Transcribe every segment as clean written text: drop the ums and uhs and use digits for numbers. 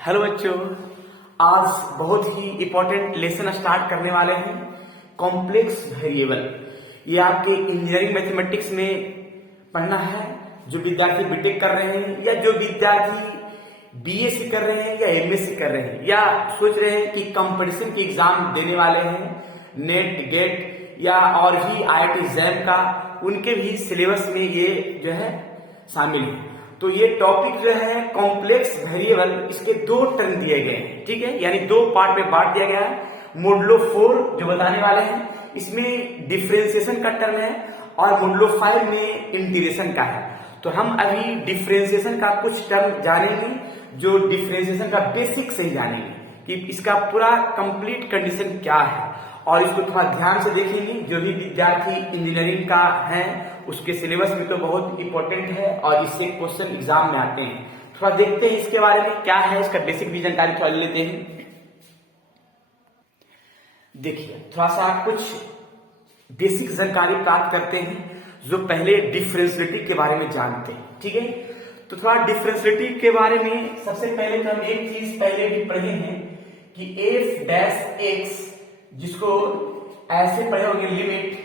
Hello बच्चों, आज बहुत ही इंपॉर्टेंट लेसन स्टार्ट करने वाले हैं। कॉम्प्लेक्स वेरिएबल ये आपके इंजीनियरिंग मैथमेटिक्स में पढ़ना है। जो विद्यार्थी बीटेक कर रहे हैं या जो विद्यार्थी बीएससी कर रहे हैं या एमएससी कर रहे हैं या सोच रहे हैं कि कंपटीशन के एग्जाम देने वाले हैं, नेट गेट या और भी आईआईटी एग्जाम का, उनके भी सिलेबस में ये जो है शामिल है। तो ये टॉपिक जो है कॉम्प्लेक्स वेरिएबल, इसके दो टर्म दिए गए हैं, ठीक है, यानी दो पार्ट में बांट दिया गया है। मॉडुलो 4 जो बताने वाले हैं, इसमें डिफरेंशिएशन का टर्म है और मॉडुलो 5 में इंटीग्रेशन का है। तो हम अभी डिफरेंशिएशन का कुछ टर्म जानेंगे, जो डिफरेंशिएशन का बेसिक से ही जानेंगे कि इसका पूरा कंप्लीट कंडीशन क्या है, और इसको थोड़ा ध्यान से देखेंगे। जो भी विद्यार्थी इंजीनियरिंग का है उसके सिलेबस में तो बहुत इंपॉर्टेंट है और इससे क्वेश्चन एग्जाम में आते हैं। थोड़ा देखते हैं इसके बारे में क्या है, इसका बेसिक भी जानकारी थोड़ा लेते हैं। देखिए, थोड़ा सा कुछ बेसिक जानकारी प्राप्त करते हैं, जो पहले डिफरेंशिएलिटी के बारे में जानते हैं, ठीक है। तो थोड़ा डिफरेंशिएलिटी के बारे में सबसे पहले तो हम एक चीज पहले भी पढ़े हैं कि एफ डैश एक्स, जिसको ऐसे पढ़े होंगे, limit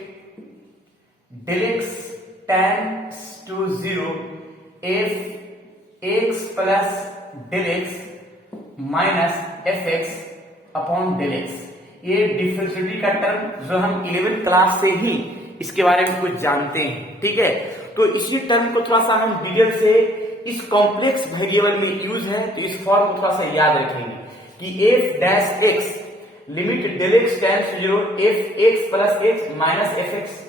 del x tends to 0 f x plus del x minus f x upon del x. ये डिफरेंशिएलिटी का टर्म जो हम 11th क्लास से ही इसके बारे में कुछ जानते हैं, ठीक है। तो इसी टर्म को थोड़ा सा हम डिटेल से इस कॉम्प्लेक्स वेरिएबल में यूज है, तो इस फॉर्म को थोड़ा सा याद रखेंगे कि f dash x limit del x tends to 0 f x plus x minus f x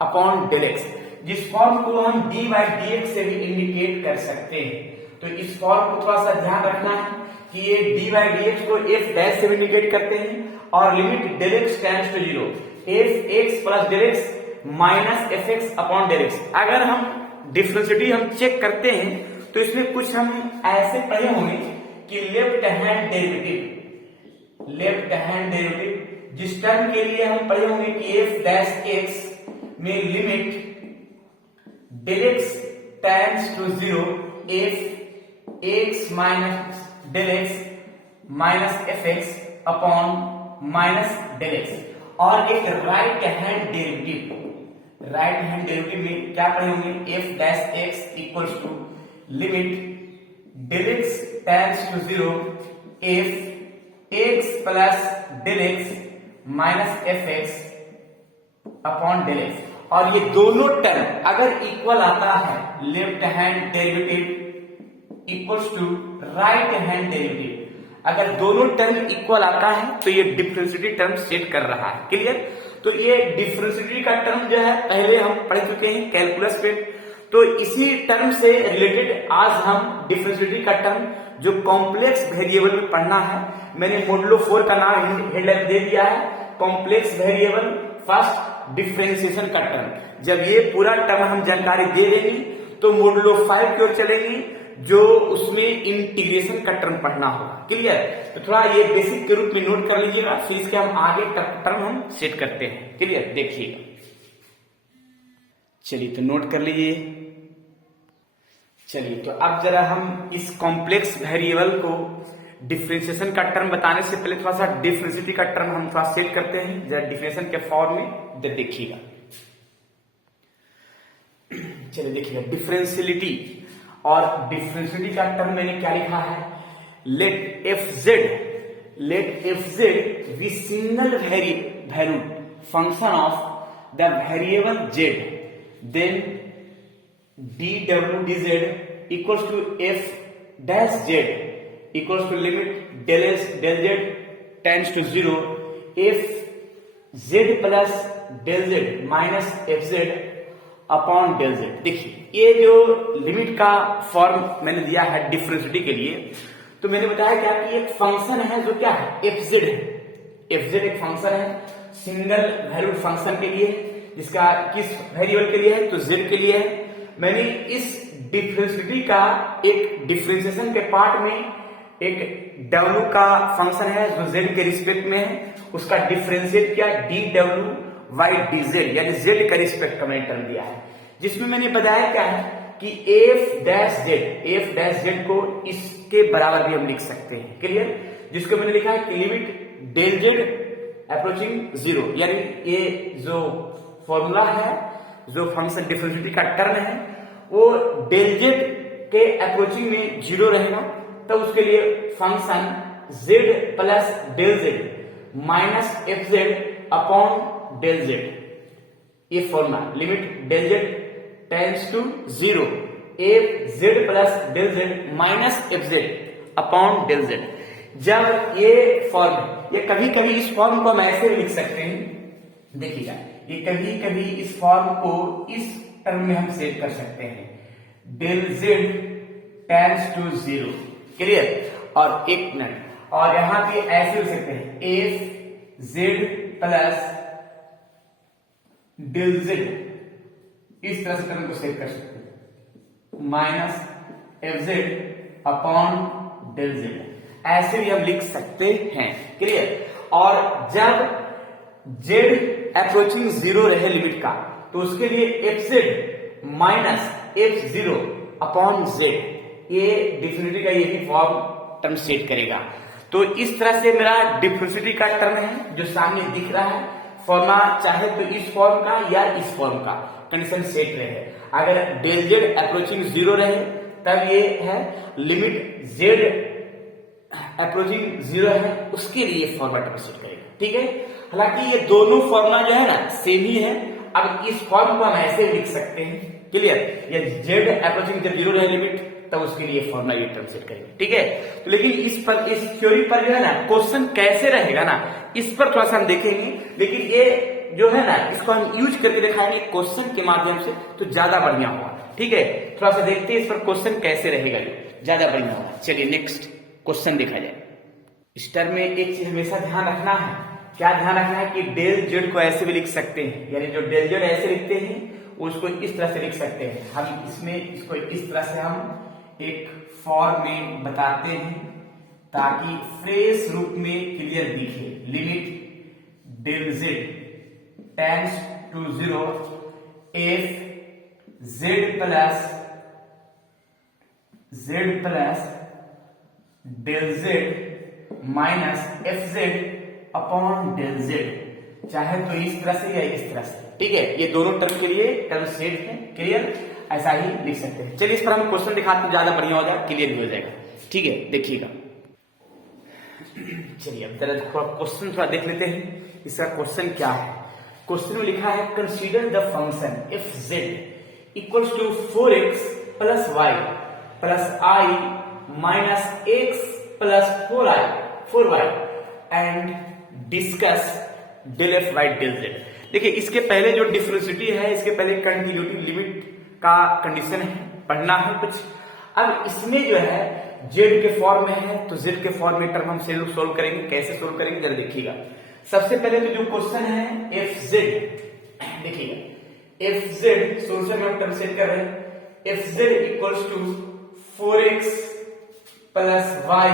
upon del x. जिस फॉर्म को हम डी बाई डी एक्स से भी इंडिकेट कर सकते हैं। तो इस फॉर्म को थोड़ा सा ध्यान रखना है कि ये डी बाई डी एक्स को एफ डैश से भी इंडिकेट करते हैं, और limit del x tends to 0 f x plus del x minus f x upon del x. अगर हम डिफरेंशिएलिटी हम चेक करते हैं तो इसमें कुछ हम ऐसे पढ़े होंगे कि लेफ्ट हैंड डेरिवेटिव, जिस टर्म के लिए हम पढ़े होंगे कि एफ डैश एक्स में limit del x tends to 0 f x minus del x minus f x upon minus del x. और एक राइट हैंड डेरिवेटिव में क्या पढ़े होंगे, f dash x equals to limit del x tends to 0 f x plus del x minus f x upon del x. और ये दोनों term अगर इक्वल आता है, left hand derivative equals to right hand derivative, अगर दोनों term equal आता है तो ये डिफरेंशिएलिटी टर्म सेट कर रहा है। क्लियर। तो ये डिफरेंशिएलिटी का टर्म जो है पहले हम पढ़ चुके हैं कैलकुलस पे। तो इसी टर्म से रिलेटेड आज हम डिफरेंशिएलिटी का टर्म जो कॉम्प्लेक्स वेरिएबल में पढ़ना है, मैंने मॉडुलो 4 का नाम हेडलाइन दे दिया है, कॉम्प्लेक्स वेरिएबल फर्स्ट डिफरेंशिएशन का टर्म। जब ये पूरा टर्म हम जानकारी दे देंगे तो मॉडुलो 5 की ओर चलेंगे, जो उसमें इंटीग्रेशन का टर्म पढ़ना होगा। क्लियर। तो थोड़ा ये बेसिक के रूप में नोट कर लीजिएगा, फिर इसके हम आगे टर्म हम सेट करते हैं। क्लियर। देखिएगा, चलिए तो नोट कर लीजिए। चलिए तो अब जरा हम इस कॉम्प्लेक्स वेरिएबल को डिफरेंशिएशन का टर्म बताने से पहले थोड़ा सा डिफरेंशिएलिटी का टर्म हम थोड़ा सेट करते हैं, जरा डिफरेंशिएशन के फॉर्म में देखिएगा। चलिए देखिएगा, डिफरेंशिएलिटी और डिफरेंशिएलिटी का टर्म मैंने क्या लिखा है, let f z be single valued function of the variable z, then d डब्ल्यू d z equals to f dash z equals to limit del z tends to 0 if z plus del z minus f z upon del z। देखिए ये जो limit का form मैंने दिया है डिफरेंशिएलिटी के लिए, तो मैंने बताया क्या कि एक फंक्शन है जो क्या है, एफ जेड है। एफ जेड एक फंक्शन है सिंगल वैल्यूड फंक्शन के लिए, जिसका किस वेरिएबल के लिए है, तो z के लिए है। मैंने इस डिफरेंशिएलिटी का एक डिफरेंशिएशन के पार्ट में एक w का फंक्शन है जो z के रिस्पेक्ट में है, उसका डिफरेंशिएट किया dw बाई dz, यानी z का रिस्पेक्ट का मैंने टर्म दिया है, जिसमें मैंने बताया क्या है कि एफ डैश जेड को इसके बराबर भी हम लिख सकते हैं। क्लियर? जिसको मैंने लिखा है कि limit del z approaching zero, यानी ये जो फॉर्मूला है, जो फंक्शन डिफरेंशिएबिलिटी का टर्म है, वो डेल जेड के अप्रोचिंग में जीरो रहेगा, तो उसके लिए function Z plus del Z minus F Z upon del Z, ये formula limit del Z tends to zero, F Z plus del Z minus F Z upon del Z. जब ये form, ये कभी कभी इस फॉर्म को हम ऐसे भी लिख सकते हैं, देखिएगा, ये कभी कभी इस फॉर्म को इस टर्म में हम सेव कर सकते हैं, del Z tends to zero. Clear? और एक मिनट, और यहां पे ऐसे लिख सकते हैं, f Z plus del z, इस तरह से टर्म को सेव कर सकते हैं, minus F Z upon del z, ऐसे भी हम लिख सकते हैं। क्लियर? और जब जेड अप्रोचिंग जीरो रहे लिमिट का, तो उसके लिए f z minus f zero upon z, ये डिफरेंशिएबिलिटी का यही फॉर्म टर्म सेट करेगा। तो इस तरह से मेरा डिफरेंशिएबिलिटी का टर्म है जो सामने दिख रहा है, फॉर्मा चाहे तो इस फॉर्म का या इस फॉर्म का कंडीशन सेट रहे। अगर डेल जेड अप्रोचिंग जीरो रहे तब ये है, लिमिट जेड अप्रोचिंग जीरो है उसके लिए फॉर्मूला टर्म सेट करेगा। ठीक है? हालांकि ये दोनों फॉर्मूला जो है ना सेम ही है। अब इस फॉर्म को हम ऐसे लिख सकते हैं। क्लियर? ये जेड अप्रोचिंग जब जीरो रहे लिमिट, तब उसके लिए फॉर्मूला ये टर्म सेट करेंगे। ठीक है? तो लेकिन इस थ्योरी पर जो है ना क्वेश्चन कैसे रहेगा ना, इस पर थोड़ा सा हम देखेंगे। लेकिन ये जो है ना, इसको हम यूज करके दिखाएंगे क्वेश्चन के माध्यम से, तो ज्यादा बढ़िया होगा। ठीक है? थोड़ा सा देखते हैं इस पर क्वेश्चन कैसे रहेगा, ज्यादा बढ़िया होगा। चलिए नेक्स्ट क्वेश्चन देखा जाए। इस टर्म में एक चीज हमेशा ध्यान रखना है, क्या ध्यान रखना है कि डेल जेड को ऐसे भी लिख सकते हैं, यानी जो डेल जेड ऐसे लिखते हैं उसको इस तरह से लिख सकते हैं। हम इसमें इसको इस तरह से हम एक फॉर्म में बताते हैं ताकि फ्रेश रूप में क्लियर दिखे। Limit del Z tends to zero, F Z plus del Z minus F Z upon del z, चाहे तो इस तरह से या इस तरह से। ठीक है? ये दोनों टर्म के लिए टर्म सेट है। क्लियर? ऐसा ही लिख सकते हैं। चलिए इस पर हम क्वेश्चन दिखाते हैं, ज्यादा बढ़िया हो जाएगा, क्लियर भी हो जाएगा। ठीक है? देखिएगा। चलिए अब जरा क्वेश्चन थोड़ा देख लेते हैं, इसका क्वेश्चन क्या है। क्वेश्चन में लिखा है consider the function f z equals to 4x plus y plus i minus x plus 4y and discuss del f by del z. देखिए इसके पहले जो डिफरेंशिएबिलिटी है, इसके पहले कंटिन्यूटी लिमिट का कंडीशन है, पढ़ना है कुछ। अब इसमें जो है जेड के फॉर्म में है, तो जेड के फॉर्म में टर्म हम सोल्व करेंगे। कैसे सोल्व करेंगे जरा देखिएगा। सबसे पहले तो जो क्वेश्चन है एफ जेड, देखिएगा एफ जेड सोल्यूशन में हम टर्म सेट कर रहे हैं। F z equals to 4x plus y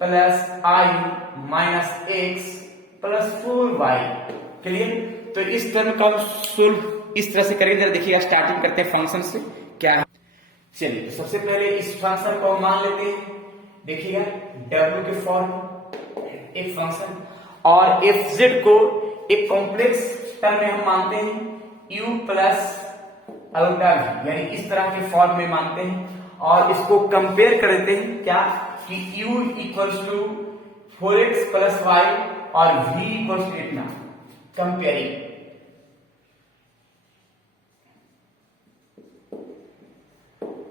plus i minus x plus 4y। Clear? तो इस टर्म का सोल्व इस तरह से करेंगे। जरा देखिएगा, स्टार्टिंग करते हैं फंक्शन से क्या है। चलिए तो सबसे पहले इस फंक्शन को मान लेते हैं। देखिएगा w के फॉर्म एक फंक्शन, और एफ जेड को एक कॉम्प्लेक्स टर्म में हम मानते हैं u प्लस अल्फा v, यानी इस तरह के फॉर्म में मानते हैं। और इसको कंपेयर कर देते हैं क्या कि u equals to 4x plus Y और v इक्वल्स टू इतना, कंपेयरिंग।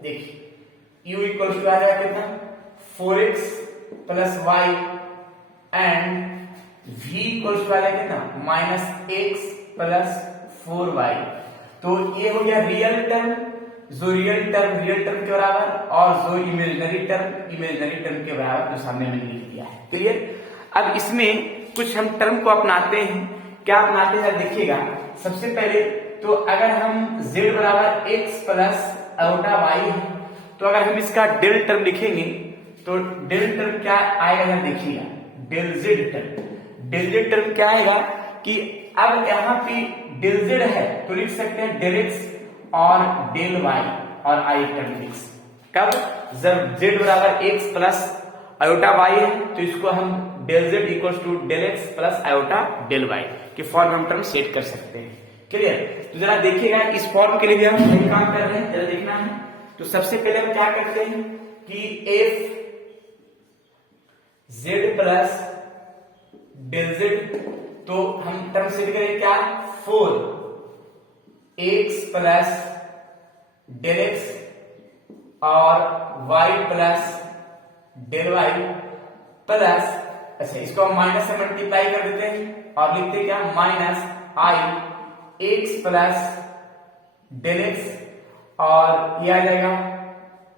देखिए u इक्वल टू आ जाएगा कितना, 4x plus Y and v equal to आ जाएगा कितना, माइनस एक्स प्लस 4y। तो ये हो गया रियल टर्म, जो रियल टर्म के बराबर, और जो इमेजिनरी टर्म के बराबर, जो सामने मैंने लिख दिया है। क्लियर? अब इसमें कुछ हम टर्म को अपनाते हैं। क्या अपनाते हैं देखिएगा। सबसे पहले तो अगर हम z बराबर x प्लस अल्फा y है, तो अगर हम इसका डेल टर्म लिखेंगे तो डेल टर्म क्या आएगा, यहाँ देखिएगा del z term. Del z term क्या आएगा कि अब यहाँ पे डेल जेड है तो लिख सकते हैं डेल एक्स और डेल वाई। और आई टर्म फिक्स। कब? जब z बराबर x प्लस आयोटा y है तो इसको हम del z equal to del x plus iota del y के फॉर्म में हम टर्म सेट कर सकते हैं। क्लियर? तो जरा देखिएगा इस फॉर्म के लिए भी हम यही काम कर रहे हैं, जरा देखना है। तो सबसे पहले हम क्या करते हैं कि f z plus del z, तो हम टर्म सेट करें क्या? 4x प्लस डेल एक्स और y plus del y plus, अच्छा इसको हम माइनस से मल्टीप्लाई कर देते हैं और लिखते हैं क्या? Minus i x plus del x और ये आ जाएगा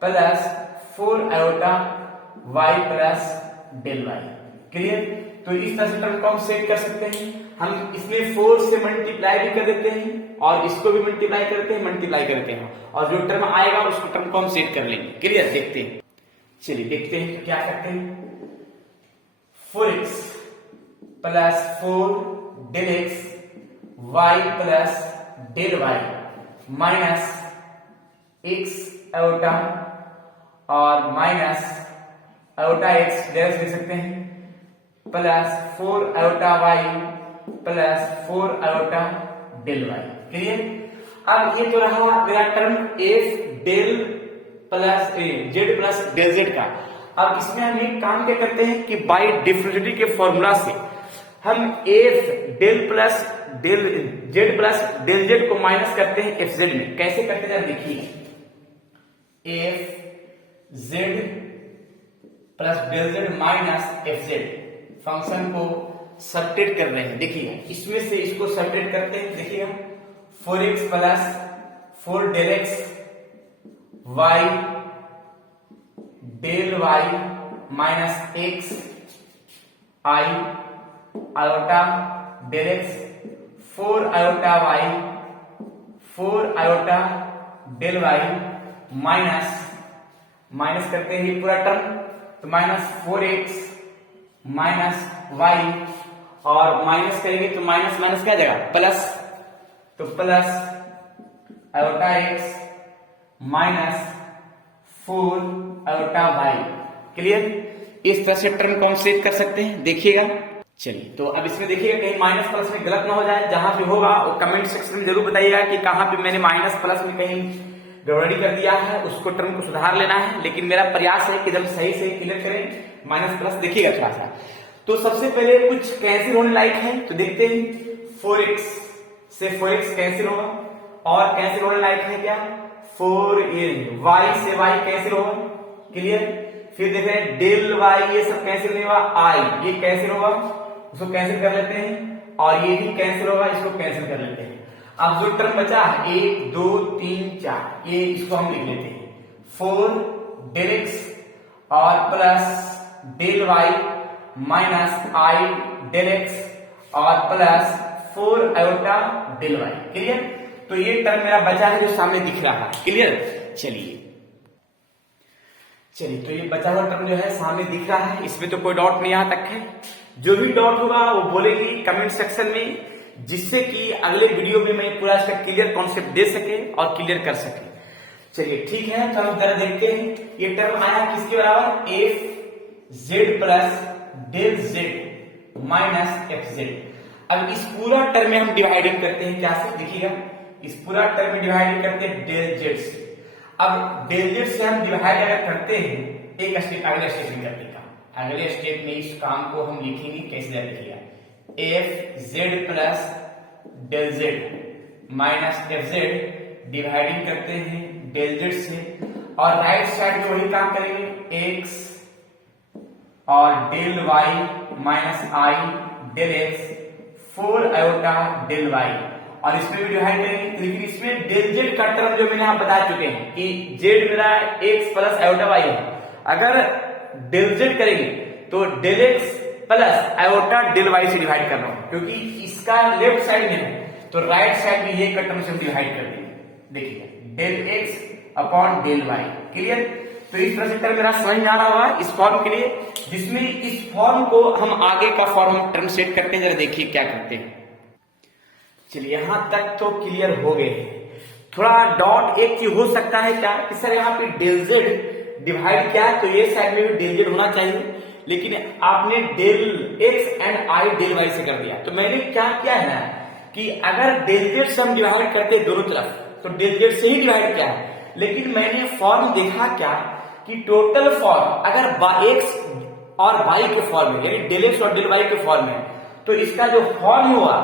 plus 4 iota y plus del y। Clear? तो इस तरह से टर्म को हम सेट कर सकते हैं। हम इसमें 4 से मल्टीप्लाई भी कर देते हैं और इसको भी मल्टीप्लाई करते हैं और जो टर्म आएगा उसको टर्म को हम सेट कर लेंगे। क्लियर? देखते हैं, चलिए देखते हैं तो क्या करते हैं। 4x plus 4 del x y plus del y minus x iota और माइनस आयोटा x डेल लिख सकते हैं plus 4 iota y plus 4 iota del y। Clear? अब ये तो रहा मेरा term f del plus z plus del z का। अब इसमें हम एक काम क्या करते हैं कि बाय डिफरेंशिएबिलिटी के फॉर्मूला से हम f del plus del z plus del z को माइनस करते हैं एफ जेड में। कैसे करते हैं देखिए, f Z plus del Z minus F z function को सबट्रैक्ट कर रहे हैं। देखिए इसमें से इसको सबट्रैक्ट करते हैं, देखिएगा 4x plus 4 del x y del y minus X I iota del X 4 iota y 4 iota del y minus करते हैं ये पूरा टर्म, तो माइनस 4x माइनस y और माइनस करेंगे तो माइनस माइनस क्या जाएगा? प्लस, तो plus iota x minus 4 iota y। Clear? इस तरह से टर्म को हम सेट कर सकते हैं। देखिएगा, चलिए तो अब इसमें देखिएगा कहीं माइनस प्लस में गलत ना हो जाए। जहां भी होगा वो कमेंट सेक्शन में जरूर बताइएगा कि कहां पे मैंने माइनस प्लस में कहीं गड़बड़ी कर दिया है, उसको टर्म को सुधार लेना है। लेकिन मेरा प्रयास है कि जब सही से क्लियर करें माइनस प्लस। देखिएगा थोड़ा सा, तो सबसे पहले कुछ कैंसिल होने लायक है तो देखते हैं। 4x से 4x कैंसिल होगा और कैंसिल होने लायक है क्या? 4y से y कैंसिल होगा। क्लियर? फिर देख रहे हैं डेल y ये सब कैंसिल नहीं होगा, i ये कैंसिल होगा, उसको कैंसिल कर लेते हैं और ये भी कैंसिल होगा, इसको कैंसिल कर लेते हैं। अब जो टर्म बचा है 1 2 3 4, ये इसको हम लिख लेते हैं 4 डेल एक्स और प्लस डेल y माइनस आई डेल एक्स और plus 4 iota del y। Clear? तो ये टर्म मेरा बचा है जो सामने दिख रहा है। क्लियर? चलिए तो ये बचा हुआ टर्म जो है सामने दिख रहा है, इसमें तो कोई डाउट नहीं यहां तक है। जो भी डाउट होगा वो बोलेगी कमेंट सेक्शन में, जिससे कि अगले वीडियो में मैं पूरा इसका क्लियर कॉन्सेप्ट दे सके और क्लियर कर सके। चलिए ठीक है, तो हम जरा देखते हैं ये टर्म आया किसके बराबर? F Z plus del Z minus F z. अब इस पूरा टर्म में हम डिवाइडिंग करते हैं क्या से? देखिएगा इस पूरा टर्म में डिवाइडिंग करते हैं डेल जेड से। अब डेल जेड से हम डिवाइड अगर करते हैं एक स्टेप अगले स्टेप में करते हैं, अगले स्टेप में इस काम को हम लिखेंगे कैसे लिखिएगा, f Z plus del Z minus F z dividing करते हैं डेल जेड से और राइट साइड में वही काम करेंगे एक्स और डेल वाई माइनस आई del X 4 iota del Y और इसमें भी डिवाइड करेंगे। लेकिन इसमें डेल जेड का टर्म जो मैंने यहाँ बता चुके हैं कि जेड मेरा एक्स प्लस आयोटा वाई है, अगर डेल जेड करेंगे तो del x plus iota del y से डिवाइड कर रहा हूं क्योंकि इसका लेफ्ट साइड में है, तो राइट साइड में ये का टर्म से डिवाइड कर देंगे। देखिए del x upon del Y. Clear? तो इस तरह से टर्म मेरा समझ में आ रहा होगा इस फॉर्म के लिए, जिसमें इस फॉर्म को हम आगे का फॉर्म टर्म सेट करते हैं। जरा देखिए क्या करते हैं। चलिए यहां तक तो क्लियर हो गए। थोड़ा डॉट एक चीज हो सकता है क्या कि सर यहाँ पे डेल जेड डिवाइड क्या है, तो ये साइड में भी डेल जेड होना चाहिए, लेकिन आपने del x and i del y से कर दिया। तो मैंने क्या किया है ना कि अगर डेल जेड से हम डिवाइड करते दोनों तरफ तो डेल जेड से ही डिवाइड किया है, लेकिन मैंने फॉर्म देखा क्या कि टोटल फॉर्म अगर एक्स और वाई के फॉर्म में, यानी डेल एक्स और डेल वाई के फॉर्म में, तो इसका जो फॉर्म हुआ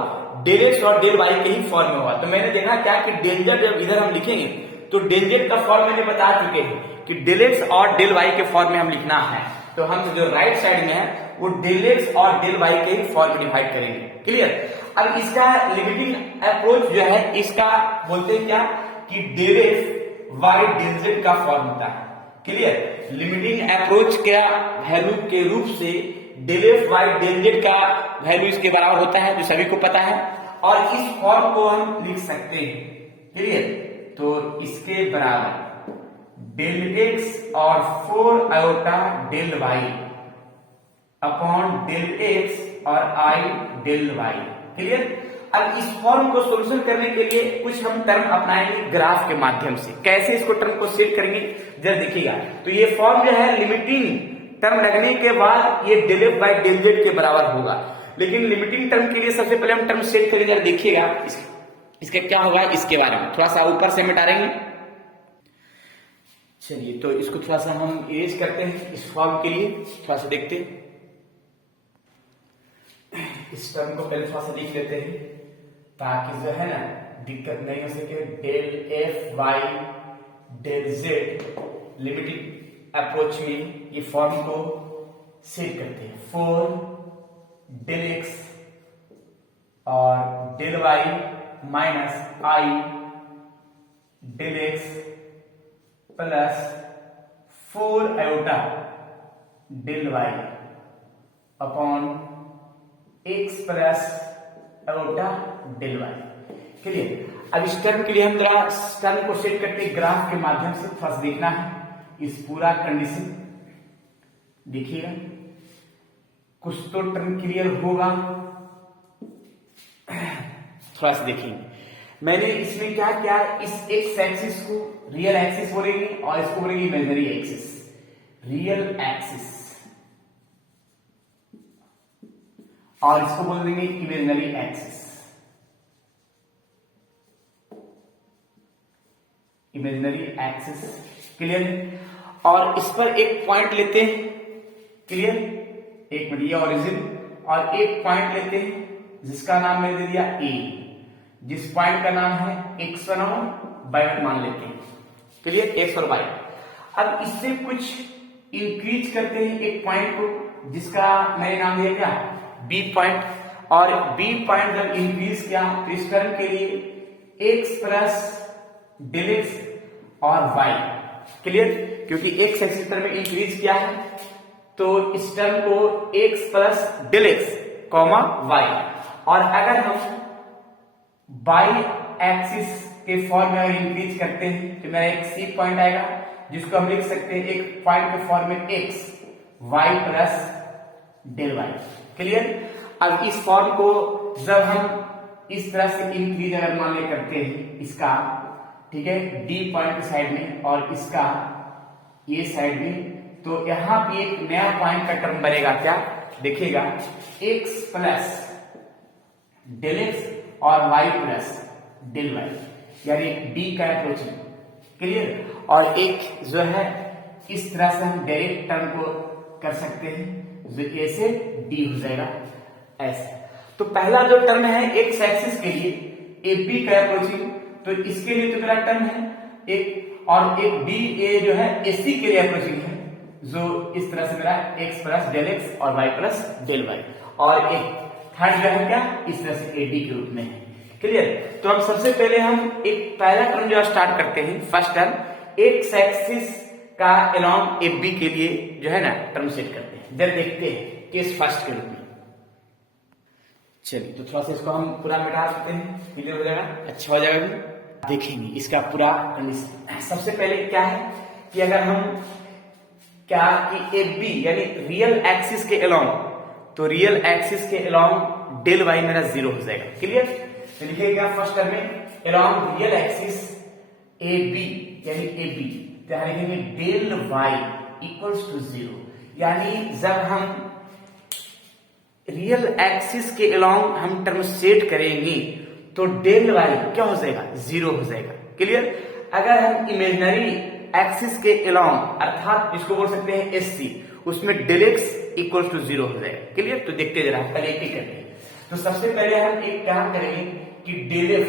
डेल एक्स और डेल वाई के ही फॉर्म में हुआ। तो मैंने देखा क्या कि डेल जेड जब इधर हम लिखेंगे तो डेल जेड का फॉर्म मैंने बता चुके हैं कि डेल एक्स और डेल वाई के फॉर्म में हम लिखना है, तो हम जो राइट साइड में है वो डेल एक्स और डेल वाई के ही फॉर्म में डिवाइड करेंगे। क्लियर। अब इसका लिमिटिंग अप्रोच जो है इसका बोलते हैं क्या कि del x y del z का फॉर्म होता है। क्लियर। लिमिटिंग अप्रोच का वैल्यू के रूप से del x y del z का वैल्यू इसके बराबर होता है, जो सभी को पता है, और इस फॉर्म को हम लिख सकते हैं। क्लियर। तो इसके बराबर डेल एक्स और 4 iota del Y upon del x और आई डेल वाई। क्लियर। अब इस फॉर्म को सॉल्यूशन करने के लिए कुछ हम टर्म अपनाएंगे ग्राफ के माध्यम से। कैसे इसको टर्म को सेट करेंगे जरा देखिएगा। तो ये फॉर्म जो है लिमिटिंग टर्म लगने के बाद ये del f by del Z के बराबर होगा, लेकिन लिमिटिंग टर्म के लिए सबसे पहले हम टर्म सेट करेंगे। जरा देखिएगा इसका क्या होगा, इसके बारे में थोड़ा सा ऊपर से मिटाएंगे। चलिए तो इसको थोड़ा सा हम इरेज करते हैं इस फॉर्म के लिए, थोड़ा सा देखते हैं। इस टर्म को पहले थोड़ा सा लिख लेते हैं ताकि जो है ना दिक्कत नहीं हो सके। Del F Y del Z limiting approach में ये फॉर्म को सेट करते हैं। 4 डेल एक्स और डेल वाई माइनस आई del x plus 4 iota del Y upon X plus iota del Y. Clear. अब इस टर्म के लिए हम जरा टर्म को सेट करते हैं ग्राफ के माध्यम से। फर्स्ट देखना है इस पूरा कंडीशन, देखिएगा कुछ तो टर्म क्लियर होगा। थोड़ा सा देखेंगे मैंने इसमें क्या किया, इस एक्स एक्सिस को रियल एक्सिस बोलेंगे और इसको बोलेंगे इमेजिनरी एक्सिस। रियल एक्सिस और इसको बोल देंगे imaginary axis. Imaginary axis. Clear. और इस पर एक पॉइंट लेते हैं। क्लियर। एक मिनट, ये ओरिजिन और एक पॉइंट लेते हैं जिसका नाम मैंने दे दिया ए, जिस पॉइंट का नाम है x1 और y1 मान लेते हैं। क्लियर। एक्स और y। अब इससे कुछ इंक्रीज करते हैं एक पॉइंट को जिसका मैंने नाम दिया क्या बी पॉइंट, और बी पॉइंट जब इंक्रीज किया तो इस टर्म के लिए x प्लस डेल एक्स और y। क्लियर। क्योंकि x एक्सिस टर्म में इंक्रीज किया है तो इस टर्म को x plus del x comma y, और अगर हम y एक्सिस के फॉर्म में इंक्रीज करते हैं तो मेरा एक सी पॉइंट आएगा जिसको हम लिख सकते हैं एक पॉइंट के फॉर्म में x y plus del y। Clear. अब इस फॉर्म को जब हम इस तरह से इंक्रीज अगर मान ले करते हैं इसका, ठीक है, डी पॉइंट साइड में और इसका ये साइड में, तो यहां पे एक नया पॉइंट का टर्म बनेगा क्या देखिएगा, x प्लस डेल एक्स और y प्लस डेल वाई, यानी डी का अप्रोचिंग। क्लियर। और एक जो है इस तरह से हम डायरेक्ट टर्म को कर सकते हैं जो ए से डी हो जाएगा ऐसे। तो पहला जो टर्म है एक्स एक्सिस के लिए ए बी का अप्रोचिंग, तो इसके लिए तो मेरा टर्म है एक, और एक डी ए जो है ए सी के लिए अप्रोचिंग है जो इस तरह से मेरा एक्स प्लस डेल एक्स और वाई प्लस डेल वाई, और एक थर्ड जो है क्या इस तरह से ए डी के रूप में है। क्लियर। तो अब सबसे पहले हम एक पहला टर्म जो स्टार्ट करते हैं, फर्स्ट टर्म एक्स एक्सिस का अलोंग ए बी के लिए जो है ना टर्म सेट करते हैं। जब देखते हैं केस फर्स्ट के रूप में। चलिए तो थोड़ा सा इसको हम पूरा मिटा सकते हैं, क्लियर हो जाएगा, अच्छा हो जाएगा। देखेंगे इसका पूरा कंडीशन। सबसे पहले क्या है कि अगर हम क्या कि ए बी यानी रियल एक्सिस के अलोंग, तो रियल एक्सिस के अलोंग डेल वाई मेरा 0 हो जाएगा। क्लियर। तो लिखिएगा फर्स्ट टर्म में along real axis A B यानी ए बी, तो यहाँ लिखेंगे डेल वाई इक्वल्स टू 0, यानी जब हम रियल एक्सिस के अलोंग हम टर्म सेट करेंगे तो डेल वाई क्या हो जाएगा, 0 हो जाएगा। क्लियर। अगर हम इमेजिनरी एक्सिस के अलोंग अर्थात जिसको बोल सकते हैं एससी, उसमें डेल एक्स इक्वल्स टू 0 हो जाएगा। क्लियर। तो देखते जरा, पहले एक करते हैं। तो सबसे पहले हम एक काम करेंगे कि del F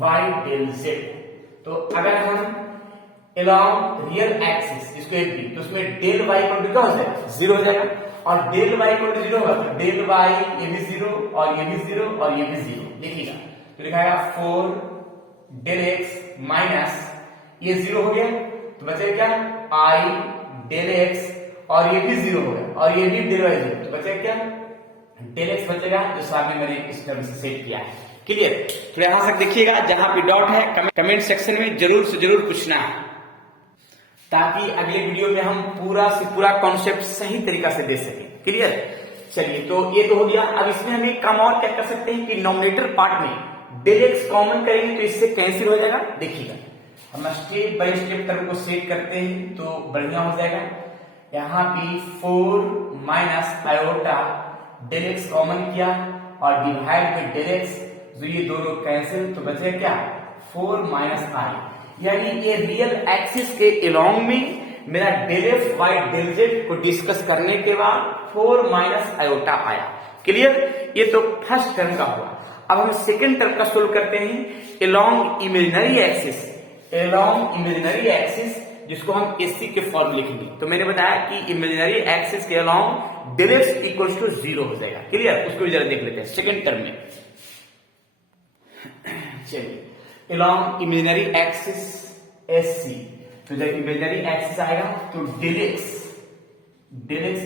Y del z, तो अगर हम अलोंग रियल एक्सिस जिसको एक भी, तो उसमें डेल वाई इक्वल टू क्या हो जाएगा, 0 हो जाएगा। और डेल वाई इक्वल टू 0 होगा तो डेल वाई ये भी 0 और ये भी 0 और ये भी 0 लिखिएगा, तो लिखाएगा 4 डेल एक्स माइनस ये 0 हो गया, तो बचेगा क्या आई डेल एक्स, और ये भी 0 हो गया और ये भी डेल वाई 0, तो बचेगा क्या डेल एक्स बचेगा, जो सामने मैंने इस टर्म से सेट किया है। क्लियर। तो यहां तक देखिएगा, जहां पे डॉट है कमेंट सेक्शन में जरूर से जरूर पूछना है, ताकि अगले वीडियो में हम पूरा से पूरा कॉन्सेप्ट सही तरीका से दे सकें। क्लियर। चलिए, तो ये तो हो गया। अब इसमें हम एक काम और क्या कर सकते हैं कि नॉमिनेटर पार्ट में डेल एक्स कॉमन करेंगे तो इससे कैंसिल हो जाएगा। देखिएगा, हम स्टेप बाय स्टेप टर्म को सेट करते हैं तो बढ़िया हो जाएगा। यहाँ पे 4 minus iota del x common किया और डिवाइड बाय डेल एक्स, जो ये दोनों कैंसिल, तो बचेगा क्या 4 माइनस आई, यानी ये रियल एक्सिस के अलोंग में मेरा del F Y del z को डिस्कस करने के बाद 4 माइनस आयोटा आया। क्लियर। ये तो फर्स्ट टर्म का हुआ। अब हम सेकेंड टर्म का सोल्व करते हैं along imaginary axis, along imaginary axis जिसको हम एससी के फॉर्म लिखेंगे। तो मैंने बताया कि इमेजिनरी एक्सिस के along del x equals to 0 हो जाएगा। क्लियर। उसको भी जरा देख लेते हैं सेकेंड टर्म में। चलिए, along imaginary axis SC, तो जब imaginary axis आएगा तो डेल एक्स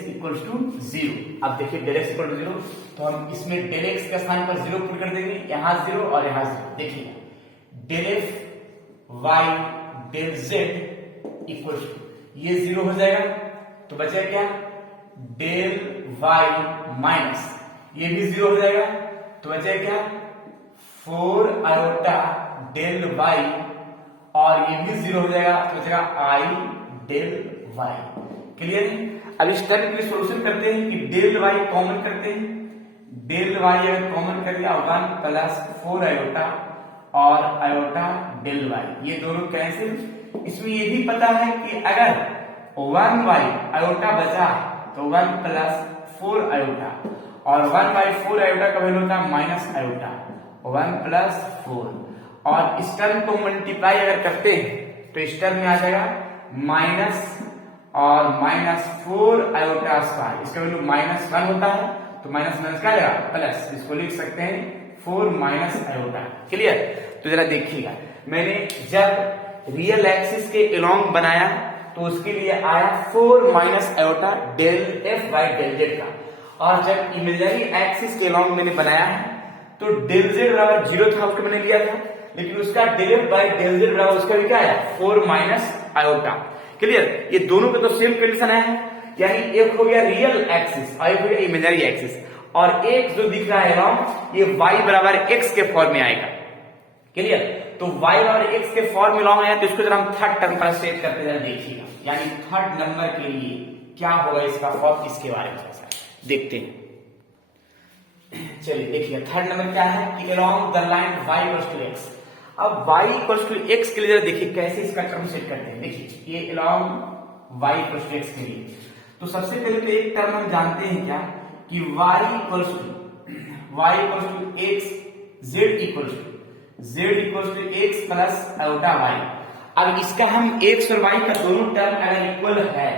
इक्वल्स टू 0। अब देखिए डेल एक्स इक्वल टू 0, तो हम इसमें डेल एक्स के स्थान पर 0 पुट कर देंगे, यहां 0 और यहां 0। देखिए del F Y del z equals to ये 0 हो जाएगा, तो बचेगा क्या डेल वाई माइनस ये भी 0 हो जाएगा, तो बचेगा क्या 4 आयोटा डेल वाई और ये भी 0 हो जाएगा, तो बचेगा आई डेल वाई। क्लियर है। अब इस टर्म के लिए सॉल्यूशन करते हैं कि डेल वाई कॉमन करते हैं। डेल वाई अगर कॉमन कर लिया 1 प्लस 4 आयोटा और आयोटा डेल वाई, ये दोनों कैंसिल। इसमें ये भी पता है कि अगर 1 बाई आयोटा बचा तो 1 प्लस 4 आयोटा, और 1 बाई 4 आयोटा का वैल्यू होता है माइनस आयोटा, 1 प्लस 4, और इस टर्म को मल्टीप्लाई अगर करते हैं तो इस टर्म में आ जाएगा माइनस और माइनस 4 आयोटा स्क्वायर, इसका वैल्यू -1 होता है, तो माइनस माइनस क्या आएगा प्लस, इसको लिख सकते हैं 4 माइनस आयोटा। क्लियर। तो जरा देखिएगा, मैंने जब रियल एक्सिस के अलोंग बनाया तो उसके लिए आया 4 minus iota del f by del z का, और जब इमेजिनरी एक्सिस के अलोंग मैंने बनाया है तो डेल जेड बराबर 0 था, उसको मैंने लिया था, लेकिन उसका del f by del z बराबर उसका भी क्या आया 4 माइनस आयोटा। क्लियर। ये दोनों पे तो सेम कंडीशन है, यानी एक हो गया रियल एक्सिस और एक हो गया इमेजिनरी एक्सिस, और एक जो दिख रहा है अलोंग ये y बराबर x के फॉर्म में आएगा। क्लियर। तो y बराबर x के फॉर्म में अलोंग आया, तो इसको जरा हम थर्ड टर्म पर सेट करते जरा देखिएगा, यानी थर्ड नंबर के लिए क्या होगा इसका फॉर्म, इसके बारे में देखते हैं। चलिए देखिए, थर्ड नंबर क्या है कि along the line y equals to x। अब y इक्वल्स टू x के लिए जरा देखिए कैसे इसका टर्म सेट करते हैं। देखिए ये along y equals to x के लिए, तो सबसे पहले तो एक टर्म हम जानते हैं क्या कि y equals to x, z equals to x plus iota y। अब इसका हम x और y का दोनों टर्म अगर इक्वल है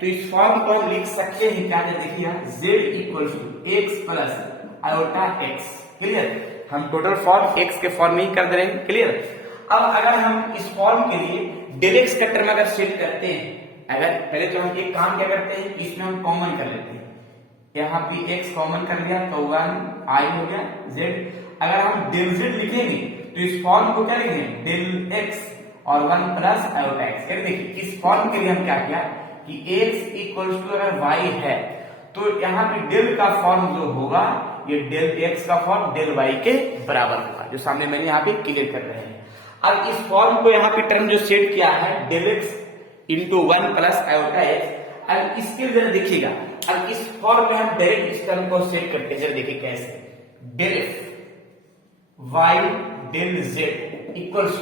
तो इस फॉर्म को हम लिख सकते हैं क्या, देखिए z equals to x plus iota x। Clear. हम टोटल फॉर्म x के फॉर्म में ही कर दे रहे हैं। क्लियर। अब अगर हम इस फॉर्म के लिए डेल x का टर्म अगर सेट करते हैं, अगर पहले तो हम एक काम क्या करते हैं, इसमें हम कॉमन कर लेते हैं, यहाँ पे x कॉमन कर लिया तो 1 i हो गया z। अगर हम डेल z लिखेंगे तो इस फॉर्म को क्या लिखेंगे डेल x और 1 प्लस आयोटा x। देखिए इस फॉर्म के लिए हम क्या किया कि x इक्वल्स टू अगर y है तो यहाँ पे डेल का फॉर्म जो होगा ये डेल x का फॉर्म डेल y के बराबर होगा, जो सामने मैंने यहाँ पे क्लियर कर रहे हैं। अब इस फॉर्म को यहाँ पे टर्म जो सेट किया है del x into 1 plus iota x. अब इसके जरा देखिएगा, अब इस फॉर्म में हम डायरेक्ट इस टर्म को सेट करते हैं, जरा देखिए कैसे। Del F Y del z equals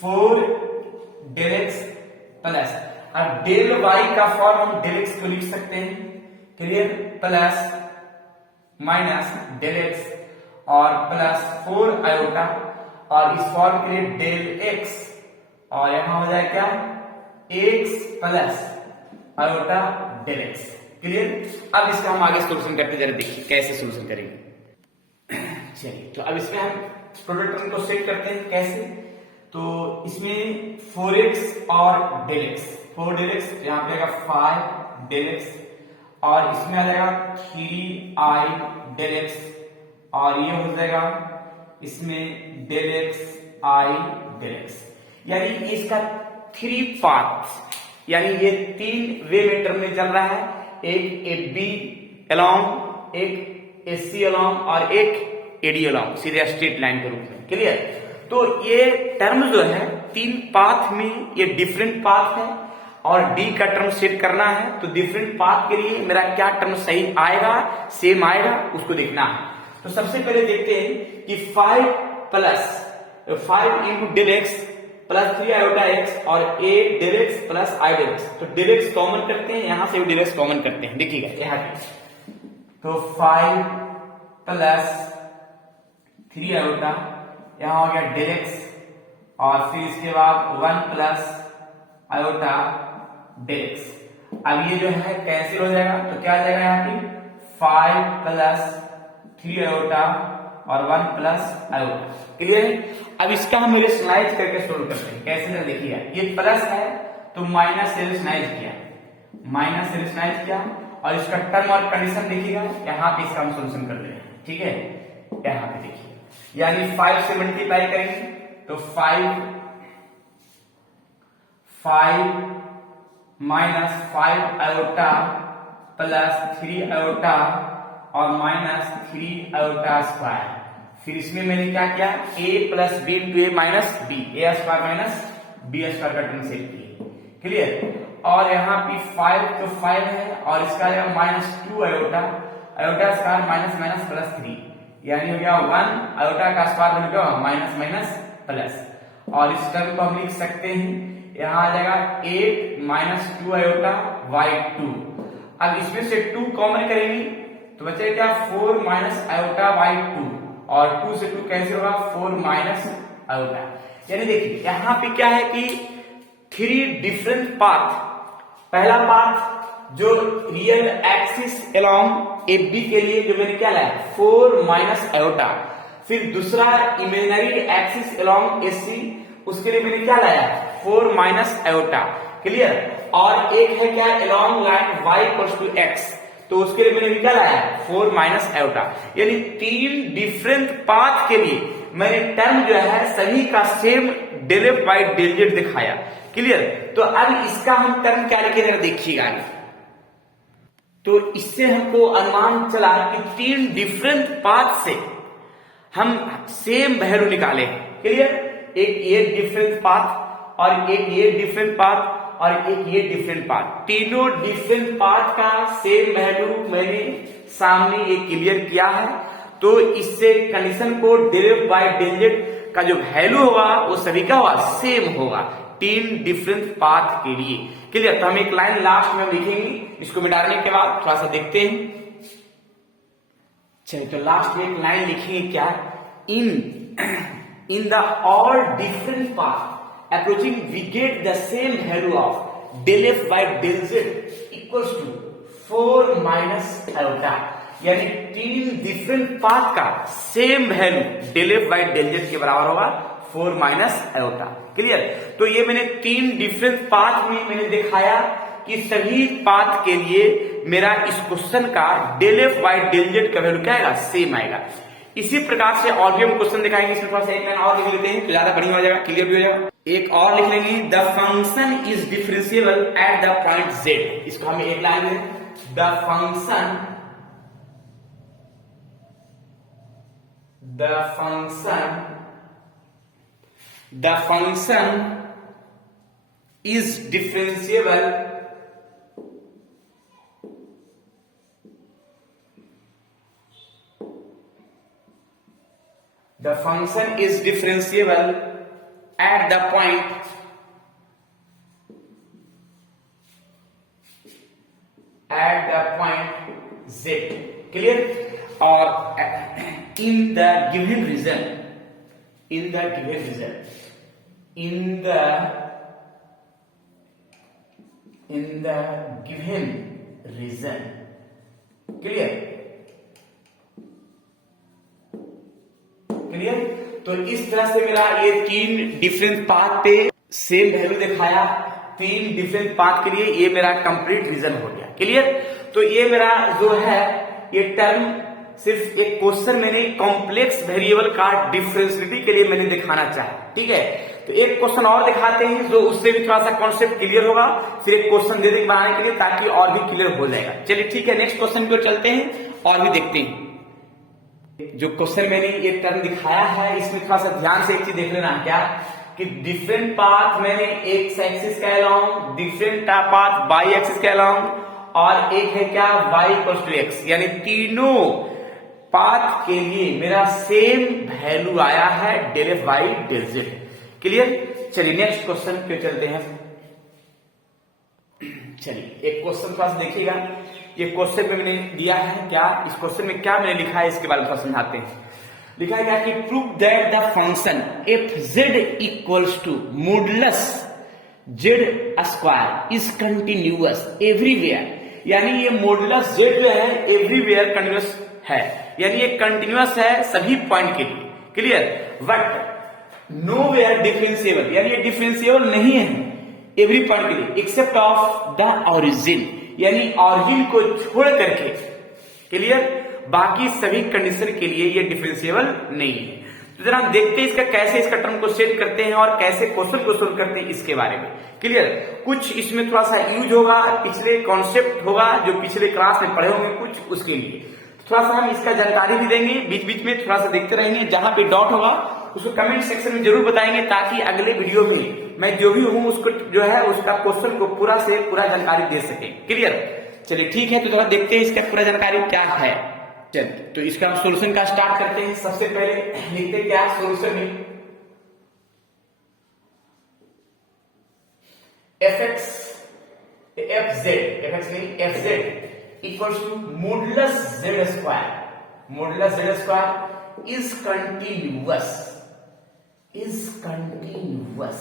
4 del x plus, अब डेल वाई का फॉर्म हम डेल एक्स को लिख सकते हैं, clear, plus minus del x और प्लस 4 आयोटा, और इस फॉर्म के लिए डेल एक्स और यहां हो जाए क्या, x plus iota del x, clear. अब इसका हम आगे सोल्यूशन करते, जरा देखिए कैसे सोल्यूशन करेंगे। चलिए, तो अब इसमें हम प्रोडक्ट टर्म को सेट करते हैं कैसे। तो इसमें 4x और डेल एक्स, 4 डेल एक्स, यहां पे आएगा 5 डेल एक्स, और इसमें आ जाएगा 3i डेल एक्स, और ये हो जाएगा इसमें डेल एक्स आई डेल एक्स, यानी इसका 3 पार्ट, यानी ये 3 वे में टर्म में चल रहा है, एक AB अलोंग, एक AC अलोंग और एक AD अलोंग, सीधे स्ट्रेट लाइन के रूप में, क्लियर। तो ये टर्म जो है 3 पाथ में ये डिफरेंट पाथ है, और D का टर्म सेट करना है, तो डिफरेंट पाथ के लिए मेरा क्या टर्म सही आएगा, सेम आएगा, उसको देखना है। तो सबसे पहले देखते हैं कि 5 plus 5 into del x plus 3 iota x और 8 del x plus i del x, तो डेल एक्स कॉमन करते हैं, यहां से डेल एक्स कॉमन करते हैं, देखिएगा यहां पे, तो 5 प्लस 3 आयोटा, यहां हो गया डेल एक्स, और फिर इसके बाद 1 प्लस आयोटा डेल एक्स। अब ये जो है कैंसिल हो जाएगा, तो क्या आ जाएगा यहाँ पे 5 प्लस 3 आयोटा और 1 प्लस आयोटा, क्लियर है। अब इसका हम रेशनलाइज करके सोल्व करते हैं, कैसे ना देखिएगा, ये प्लस है तो माइनस से रेशनलाइज किया, माइनस से रेशनलाइज किया, और इसका टर्म और कंडीशन देखिएगा, यहाँ पे इसका हम सोल्यूशन कर रहे हैं, ठीक है। यहाँ पे देखिए, यानी 5 से मल्टीप्लाई करेंगे तो 5 माइनस 5 आयोटा प्लस 3 आयोटा और माइनस 3 आयोटा स्क्वायर, फिर इसमें मैंने क्या किया, a plus b into a minus b, a square minus b square का टर्म सेट किए, क्लियर। और यहाँ पे 5 तो 5 है, और इसका minus 2 iota, iota square minus minus plus 3, यानी हो गया 1 आयोटा का स्क्वायर बन गया माइनस माइनस प्लस, और इस टर्म को हम लिख सकते हैं, यहाँ आ जाएगा 8 माइनस 2 आयोटा बाई 2। अब इसमें से 2 कॉमन करेंगे तो बचेगा क्या, 4 माइनस आयोटा बाई 2, और 2 से 2 कैंसिल होगा, 4 माइनस आयोटा। यानी देखिए यहाँ पे क्या है कि 3 डिफरेंट पाथ, पहला पाथ जो रियल एक्सिस अलोंग AB के लिए जो मैंने क्या लाया 4 माइनस आयोटा, फिर दूसरा इमेजिनरी एक्सिस अलोंग AC, उसके लिए मैंने क्या लाया 4 माइनस आयोटा, क्लियर। और एक है क्या along line y equals to x, तो उसके लिए मैंने क्या लाया 4 माइनस आयोटा, यानी 3 डिफरेंट पाथ के लिए मैंने टर्म जो है सभी का same del f by del z दिखाया, क्लियर। तो अब इसका हम टर्म क्या लिखे जरा देखिएगा, तो इससे हमको अनुमान चला कि 3 डिफरेंट पाथ से हम सेम वैल्यू निकाले, क्लियर। एक ये डिफरेंट पाथ और एक ये डिफरेंट पाथ और एक ये डिफरेंट पाथ, तीनों डिफरेंट पाथ का सेम वैल्यू मैंने सामने ये क्लियर किया है। तो इससे कंडीशन को del f by del z का जो वैल्यू होगा वो सभी का होगा सेम होगा 3 डिफरेंट पाथ के लिए, क्लियर। तो हम एक लाइन लास्ट में लिखेंगे, इसको मिटाने के बाद थोड़ा सा देखते हैं। चलिए, तो लास्ट में एक लाइन लिखेंगे क्या, in the all different path approaching we get the same value of del f by del z equals to 4 minus iota, यानी 3 डिफरेंट पाथ का same value del f by del z के बराबर होगा 4 minus iota, clear. तो ये मैंने 3 different path में मैंने दिखाया कि सभी पाथ के लिए मेरा इस क्वेश्चन का del f by del z का वैल्यू क्या आएगा, सेम आएगा। इसी प्रकार से और भी हम क्वेश्चन दिखाएंगे, इसमें थोड़ा सा एक लाइन और लिख लेते हैं तो ज्यादा बढ़िया हो जाएगा, क्लियर भी हो जाएगा। एक और लिख लेंगे, the function is differentiable at the point z, इसको हम एक लाइन में, the function the function is differentiable at the point z, clear. और in the given region clear. तो इस तरह से मेरा ये 3 डिफरेंट पाथ पे सेम वैल्यू दिखाया, 3 डिफरेंट पाथ के लिए ये मेरा कंप्लीट रीजन हो गया, क्लियर। तो ये मेरा जो है ये टर्म सिर्फ एक क्वेश्चन मैंने कॉम्प्लेक्स वेरिएबल का डिफरेंशियलिटी के लिए मैंने दिखाना चाहा, ठीक है। तो एक क्वेश्चन और दिखाते हैं जो उससे भी थोड़ा सा कॉन्सेप्ट क्लियर होगा, फिर एक क्वेश्चन दे देंगे बनाने के लिए ताकि और भी क्लियर हो जाएगा। चलिए ठीक है, नेक्स्ट क्वेश्चन की ओर चलते हैं और भी देखते हैं। जो क्वेश्चन मैंने ये टर्म दिखाया है इसमें थोड़ा सा ध्यान से एक चीज देख लेना, क्या कि डिफरेंट पाथ मैंने एक्स एक्सिस के along, different path y axis के अलोंग, और एक है क्या y इक्वल्स टू एक्स, यानी तीनों पाथ के लिए मेरा सेम वैल्यू आया है del f by del z, clear. चलिए नेक्स्ट क्वेश्चन पे चलते हैं। चलिए एक क्वेश्चन थोड़ा सा देखिएगा, ये क्वेश्चन में मैंने दिया है क्या, इस क्वेश्चन में क्या मैंने लिखा है इसके बारे में थोड़ा समझाते हैं। लिखा है क्या कि prove that the function f z equals to modulus z square is continuous everywhere, यानी ये मॉडुलस जेड जो है एवरीवेयर कंटिन्यूअस है, यानी ये कंटिन्यूअस है सभी पॉइंट के लिए, क्लियर। बट नोवेयर डिफरेंशिएबल, यानी ये डिफरेंशिएबल नहीं है एवरी पॉइंट के लिए एक्सेप्ट ऑफ द ओरिजिन, यानी ऑरिजिन को छोड़ करके, क्लियर, बाकी सभी कंडीशन के लिए ये डिफरेंशिएबल नहीं है। तो जरा देखते हैं इसका कैसे इसका टर्म को सेट करते हैं और कैसे क्वेश्चन को सोल्व करते हैं इसके बारे में, क्लियर। कुछ इसमें थोड़ा सा यूज होगा, पिछले कॉन्सेप्ट होगा जो पिछले क्लास में पढ़े होंगे कुछ, उसके लिए थोड़ा सा हम इसका जानकारी भी देंगे, बीच बीच में थोड़ा सा देखते रहेंगे, जहां पे डाउट होगा उसको कमेंट सेक्शन में जरूर बताएंगे ताकि अगले वीडियो में मैं जो भी हूं उसको जो है उसका क्वेश्चन को पूरा से पूरा जानकारी दे सके, क्लियर। चलिए ठीक है, तो थोड़ा देखते हैं इसका पूरा जानकारी क्या है। चलिए तो इसका हम सोल्यूशन का स्टार्ट करते हैं। सबसे पहले लिखते क्या सोल्यूशन में f z equals to modulus z square is continuous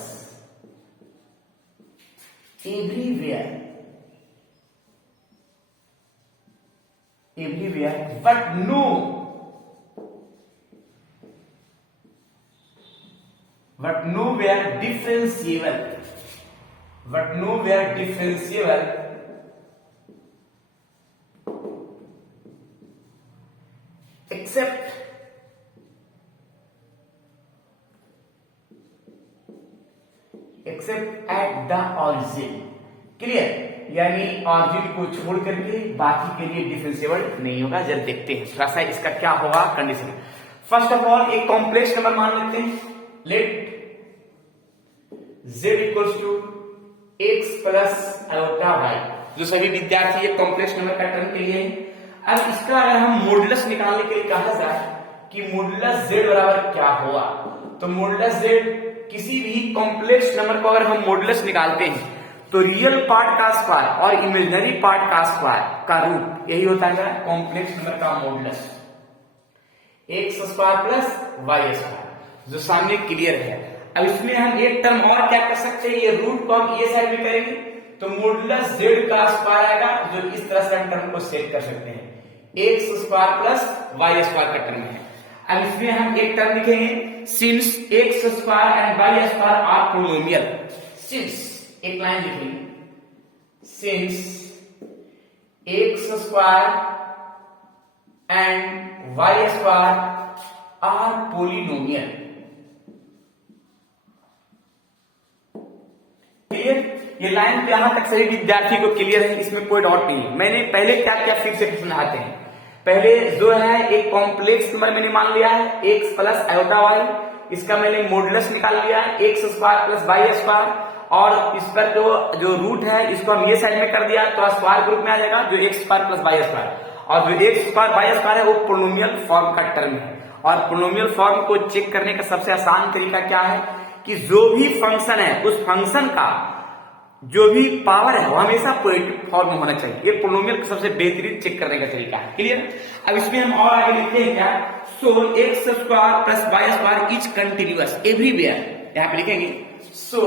everywhere but nowhere differentiable except at the origin, clear. यानी ऑरिजिन को छोड़ करके बाकी के लिए डिफरेंशिएबल नहीं होगा। जब देखते हैं थोड़ा सा इसका क्या होगा कंडीशन। फर्स्ट ऑफ ऑल एक कॉम्प्लेक्स नंबर मान लेते हैं, let z equals to x plus iota y, जो सभी विद्यार्थी ये कॉम्प्लेक्स नंबर का टर्म के लिए है। अब इसका अगर हम मॉडुलस निकालने के लिए कहा जाए कि मॉडुलस z बराबर क्या होगा, तो मॉडुलस z किसी भी कॉम्प्लेक्स नंबर को अगर हम मॉडुलस निकालते हैं तो रियल पार्ट का स्क्वायर और इमेजिनरी पार्ट का स्क्वायर का रूट, यही होता है कॉम्प्लेक्स नंबर का modulus, x square plus y square, जो सामने क्लियर है। अब इसमें हम एक टर्म और क्या कर सकते हैं, ये रूट को हम ये साइड में करेंगे तो मॉडुलस जेड का स्क्वायर आएगा, जो इस तरह से हम टर्म को सेट कर सकते हैं, x square plus y square का टर्म है। अब इसमें हम एक टर्म लिखेंगे, since x square and y square are polynomial, since एक लाइन लिखेंगे, since x square and y square are polynomial, clear. ये लाइन यहां तक सभी विद्यार्थी को क्लियर है, इसमें कोई डाउट नहीं है। मैंने पहले क्या क्या फिर से समझाते हैं। पहले जो है एक कॉम्प्लेक्स नंबर मैंने मान लिया है x प्लस आयोटा y, इसका मैंने मॉडुलस निकाल लिया है x square plus y square, और इस पर जो रूट है इसको हम ये साइड में कर दिया तो स्क्वायर ग्रुप में आ जाएगा जो x square plus y square, और जो एक्स स्क्वायर वाई स्क्वायर है वो पोलिनोमियल फॉर्म का टर्म है। और पोलिनोमियल फॉर्म को चेक करने का सबसे आसान तरीका क्या है कि जो भी फंक्शन है उस फंक्शन का जो भी पावर है वो हमेशा पॉजिटिव फॉर्म में होना चाहिए। ये पोलिनोमियल का सबसे बेहतरीन चेक करने का तरीका है। क्लियर? अब इसमें हम और आगे लिखते हैं क्या, so x square plus y square is continuous everywhere. यहां पे लिखेंगे so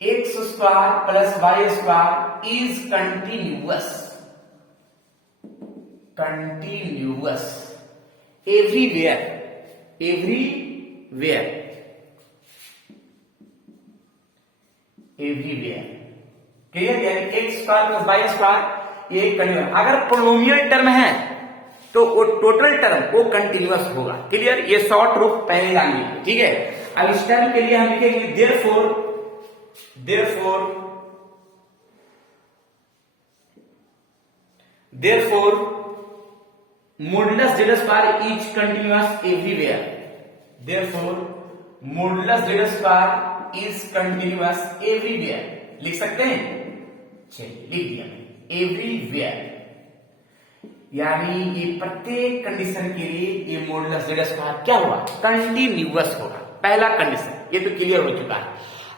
x square plus y square is continuous everywhere clear? यानी x square plus y square ये कंटिन्यूअस, अगर पोलिनोमियल टर्म है तो वो टोटल टर्म वो कंटिन्यूअस होगा। क्लियर? ये शॉर्ट रूप पहले जान लीजिए, ठीक है। अब इस टर्म के लिए हम लिखेंगे therefore modulus z square is continuous everywhere. Therefore modulus z square is continuous everywhere. लिख सकते हैं? चलिए लिख दिया एवरीवेयर, यानी ये प्रत्येक कंडीशन के लिए ये मॉडुलस जेड स्क्वायर क्या हुआ, कंटिन्यूअस होगा। पहला कंडीशन ये तो क्लियर हो चुका है।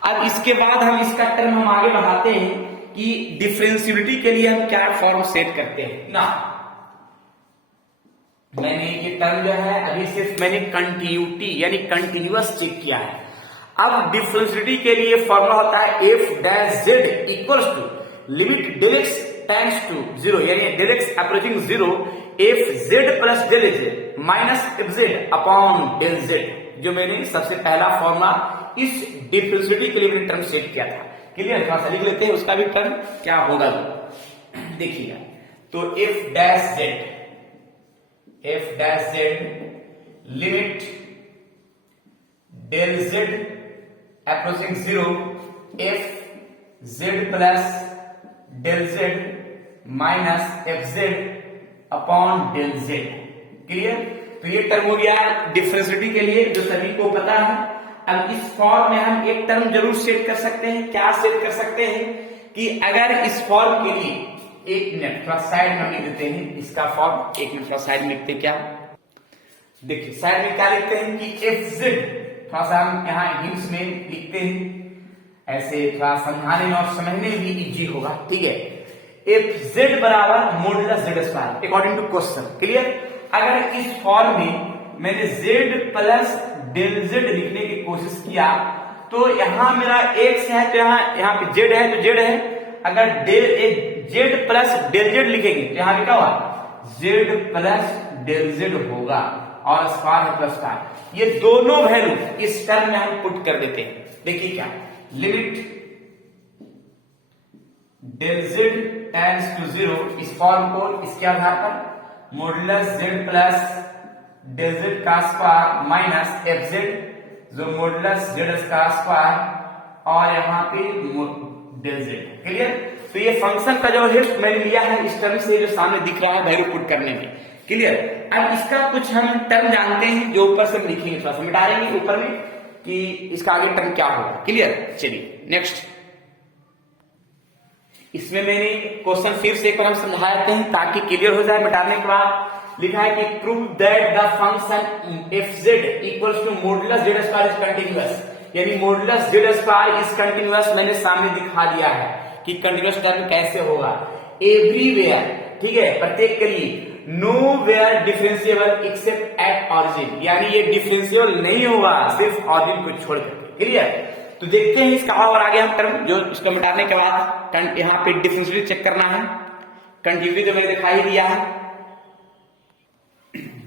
अब इसके बाद हम इसका टर्म हम आगे बढ़ाते हैं कि डिफरेंशियबिलिटी के लिए हम क्या फॉर्म सेट करते हैं ना। मैंने ये टर्म जो है अभी सिर्फ मैंने कंटिन्यूटी यानी कंटिन्यूअस चेक किया है। अब डिफरेंशियबिलिटी के लिए फॉर्मूला होता है f dash z equals to limit del x tends to zero, यानी del x approaching zero F Z plus del Z minus F Z upon del z. जो मैंने सबसे पहला फॉर्मूला इस डिफरेंशियबिलिटी के लिए मैंने टर्म सेट किया था। क्लियर? थोड़ा सा लिख लेते हैं उसका भी टर्म क्या होगा, देखिएगा। तो f dash z limit del z approaching zero F Z plus del Z minus F Z upon del z. Clear? तो ये टर्म हो गया डिफरेंशियबिलिटी के लिए जो सभी को पता है। अब इस फॉर्म में हम एक टर्म जरूर सेट कर सकते हैं। क्या सेट कर सकते हैं कि अगर इस फॉर्म के लिए, एक मिनट थोड़ा साइड में लिख देते हैं इसका फॉर्म, एक मिनट थोड़ा साइड में लिखते क्या, देखिए साइड में क्या लिखते हैं कि एफ जेड, थोड़ा सा हम यहाँ हिंट्स में लिखते हैं, ऐसे थोड़ा समझाने और समझने में भी इजी होगा, ठीक है। एफ जेड बराबर modulus z square according to question. Clear? अगर इस फॉर्म में मैंने जेड प्लस डेल जेड लिखने की कोशिश किया तो यहां मेरा एक्स है तो यहाँ पे जेड है तो जेड है। अगर जेड प्लस डेल जेड लिखेंगे तो यहां क्या हुआ, जेड प्लस डेल जेड होगा और स्क्वायर है प्लस स्क्वायर। ये दोनों वैल्यू इस टर्म में हम पुट कर देते हैं। देखिए क्या, limit del Z tends to zero, इस फॉर्म को इसके आधार पर modulus z plus del z का स्क्वायर माइनस एफ जेड जो मॉडुलस जेड का स्क्वायर और यहाँ पे डेल जेड। क्लियर? तो ये फंक्शन का जो हेल्प मैंने लिया है इस टर्म से जो सामने दिख रहा है वैल्यू पुट करने में। क्लियर? अब इसका कुछ हम टर्म जानते हैं जो ऊपर से हम लिखेंगे, थोड़ा सा मिटा देंगे ऊपर में कि इसका आगे टर्म क्या होगा। क्लियर? चलिए नेक्स्ट, इसमें मैंने क्वेश्चन फिर से एक बार हम समझा देते हैं ताकि क्लियर हो जाए। मिटाने के बाद लिखा है कि prove that the function f z equals to modulus z square is continuous, यानी modulus z square is continuous मैंने सामने दिखा दिया है कि कंटिन्यूअस टर्म कैसे होगा। एवरीवेयर, ठीक है, प्रत्येक के लिए, nowhere differentiable except at origin, यानी ये डिफरेंशिएबल नहीं होगा सिर्फ ऑरिजिन को छोड़कर। क्लियर? तो देखते हैं इसका और आगे हम टर्म जो इसको मिटाने के बाद यहाँ पे डिफरेंशिएबिलिटी चेक करना है। कंटिन्यूटी जो मैंने दिखाई दिया है।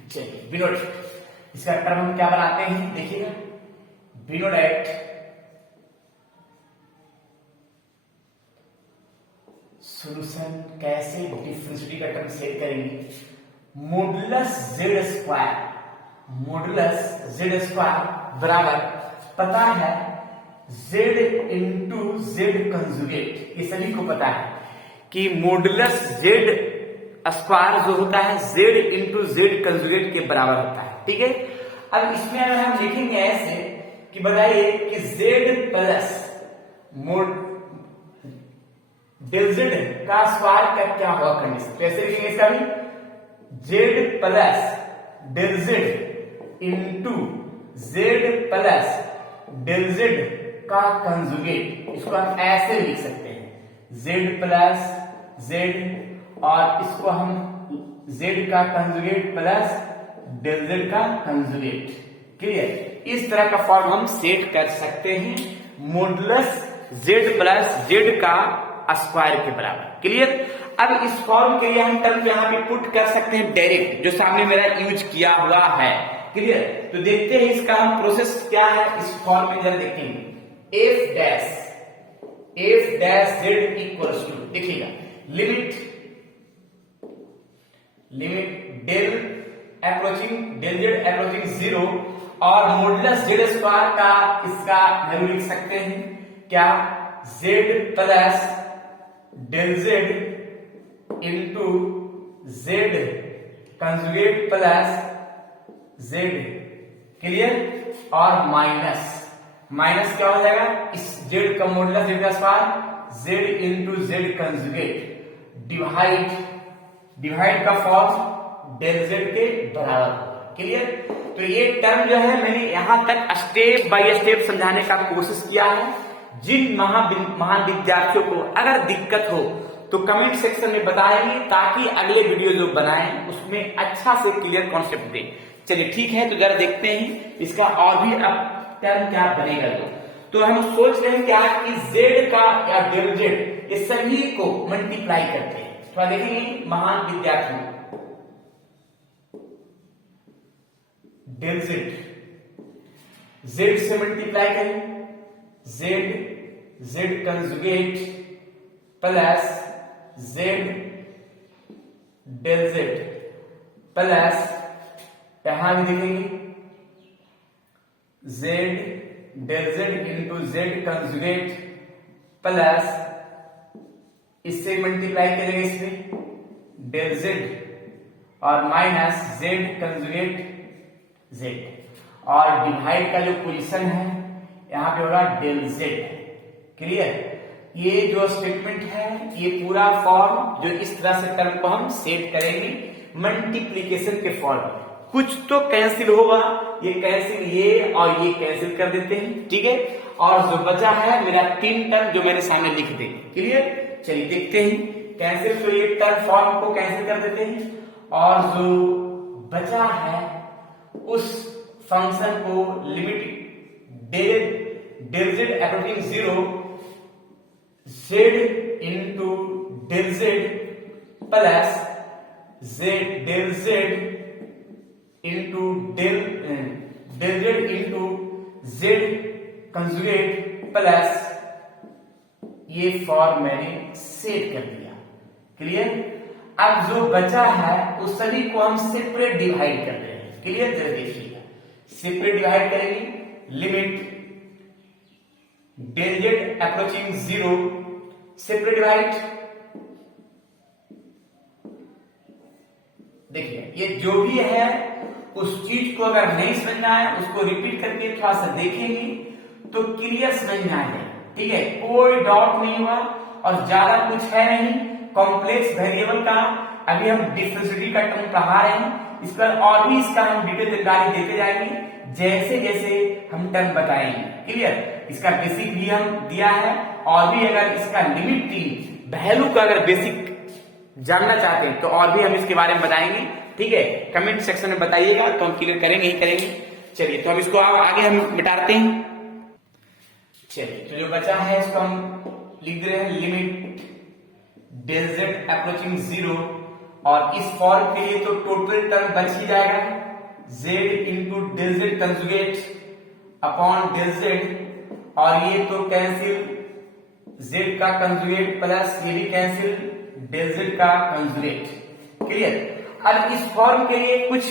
चलिए बिनोड, इसका टर्म हम क्या बनाते हैं देखिएगा, बिनोडेट सॉल्यूशन कैसे डिफरेंशिएबिलिटी का टर्म सेट करेंगे। मॉडुलस जेड स्क्वायर बराबर पता है जेड इंटू जेड कंजुगेट, ये सभी को पता है कि मॉडुलस जेड स्क्वायर जो होता है z इंटू जेड कंजुगेट के बराबर होता है। ठीक है, अब इसमें अगर हम लिखेंगे ऐसे कि बताइए कि z plus mod del z का स्क्वायर का क्या होगा कंडीशन। कैसे लिखेंगे इसका भी, z plus del z into z plus del z का कंजुगेट, इसको हम ऐसे लिख सकते हैं z प्लस जेड और इसको हम z का कंजुगेट प्लस डेल जेड का कंजुगेट। क्लियर, इस तरह का फॉर्म हम सेट कर सकते हैं मॉडुलस z प्लस जेड का स्क्वायर के बराबर। क्लियर, अब इस फॉर्म के लिए हम टर्म यहाँ पे पुट कर सकते हैं डायरेक्ट, जो सामने मेरा यूज किया हुआ है। क्लियर, तो देखते हैं इसका हम प्रोसेस क्या है इस फॉर्म में जरा देखेंगे। f dash z equals to, देखिएगा लिमिट डेल जेड अप्रोचिंग 0 और मॉडुलस जेड स्क्वायर का इसका वैल्यू लिख सकते हैं क्या, z plus del z into z conjugate plus Z. Clear, और माइनस क्या हो जाएगा, इस जेड का मॉडुलस जेड का square Z into z conjugate divide का फॉर्म डेल जेड के बराबर। क्लियर, तो ये टर्म जो है मैंने यहां तक स्टेप बाय स्टेप समझाने का कोशिश किया है। जिन महान विद्यार्थियों को अगर दिक्कत हो तो कमेंट सेक्शन में बताएंगे, ताकि अगले वीडियो जो बनाएं उसमें अच्छा से क्लियर कॉन्सेप्ट दें। चलिए ठीक है, तो जरा देखते हैं इसका और भी अब टर्म क्या बनेगा। तो हम सोच रहे हैं क्या कि z का या डेल जेड ये सभी को मल्टीप्लाई करते हैं। तो देखेंगे महान विद्यार्थी, डेल जेड से मल्टीप्लाई करें, z conjugate plus z del z plus यहां भी देखेंगे z del z into z conjugate plus इससे मल्टीप्लाई करेंगे इसमें डेल जेड और माइनस जेड कंजुगेट जेड और डिवाइड का जो पोजीशन है यहां पे होगा डेल जेड। क्लियर, ये जो स्टेटमेंट है ये पूरा फॉर्म जो इस तरह से टर्म को हम सेट करेंगे मल्टीप्लीकेशन के फॉर्म। कुछ तो कैंसिल होगा, ये कैंसिल ये और ये कैंसिल कर देते हैं। ठीक है, और जो बचा है मेरा 3 टर्म जो मैंने सामने लिख दे। क्लियर, चलिए देखते हैं कैंसिल, तो ये टर्म फॉर्म को कैंसिल कर देते हैं और जो बचा है उस फंक्शन को limit del z approaching 0 z into del z plus z del z into del z into z conjugate plus ये फॉर्म मैंने सेट कर दिया। क्लियर, अब जो बचा है उस सभी को हम सेपरेट डिवाइड कर रहे हैं। क्लियर, जरा देखिएगा, सेपरेट डिवाइड करेंगे limit del z approaching 0 separate divide. देखिए ये जो भी है उस चीज को अगर नहीं समझना है उसको रिपीट करके थोड़ा सा देखेंगे तो क्लियर समझ में आ जाए। ठीक है, कोई डाउट नहीं हुआ और ज्यादा कुछ है नहीं। कॉम्प्लेक्स वेरिएबल का अभी हम डिफरेंशिएबिलिटी का टर्म पढ़ा रहे हैं, इस पर और भी इसका हम डिटेल जानकारी देते जाएंगे जैसे जैसे हम टर्म बताएंगे। क्लियर, इसका बेसिक भी हम दिया है और भी अगर इसका लिमिट वैल्यू का अगर बेसिक जानना चाहते हैं तो और भी हम इसके बारे में बताएंगे। ठीक है, कमेंट सेक्शन में बताइएगा तो हम क्लियर करेंगे ही करेंगे। चलिए, तो अब इसको आगे हम मिटाते हैं। चलिए, तो जो बचा है इसको हम लिख दे रहे हैं लिमिट डेल जेड अप्रोचिंग 0 और इस फॉर्म के लिए तो टोटल टर्म बच ही जाएगा z into del z conjugate upon del z और ये तो कैंसिल z का कंजुगेट प्लस ये भी कैंसिल डेल जेड का कंजुगेट। क्लियर, अब इस फॉर्म के लिए कुछ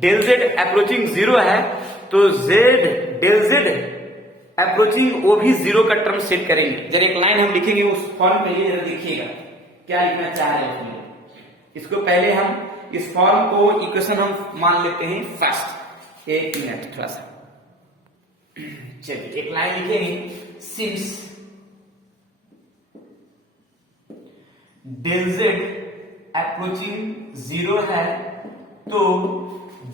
डेल जेड अप्रोचिंग 0 है तो z डेल जेड अप्रोचिंग वो भी 0 का टर्म सेट करेंगे। जरा एक लाइन हम लिखेंगे उस फॉर्म के लिए, जरा देखिएगा क्या लिखना चाह रहे हैं उसमें। इसको पहले हम इस फॉर्म को इक्वेशन हम मान लेते हैं फर्स्ट। एक मिनट थोड़ा सा, चलिए एक लाइन लिखेंगे, सिंस डेल जेड अप्रोचिंग 0 है तो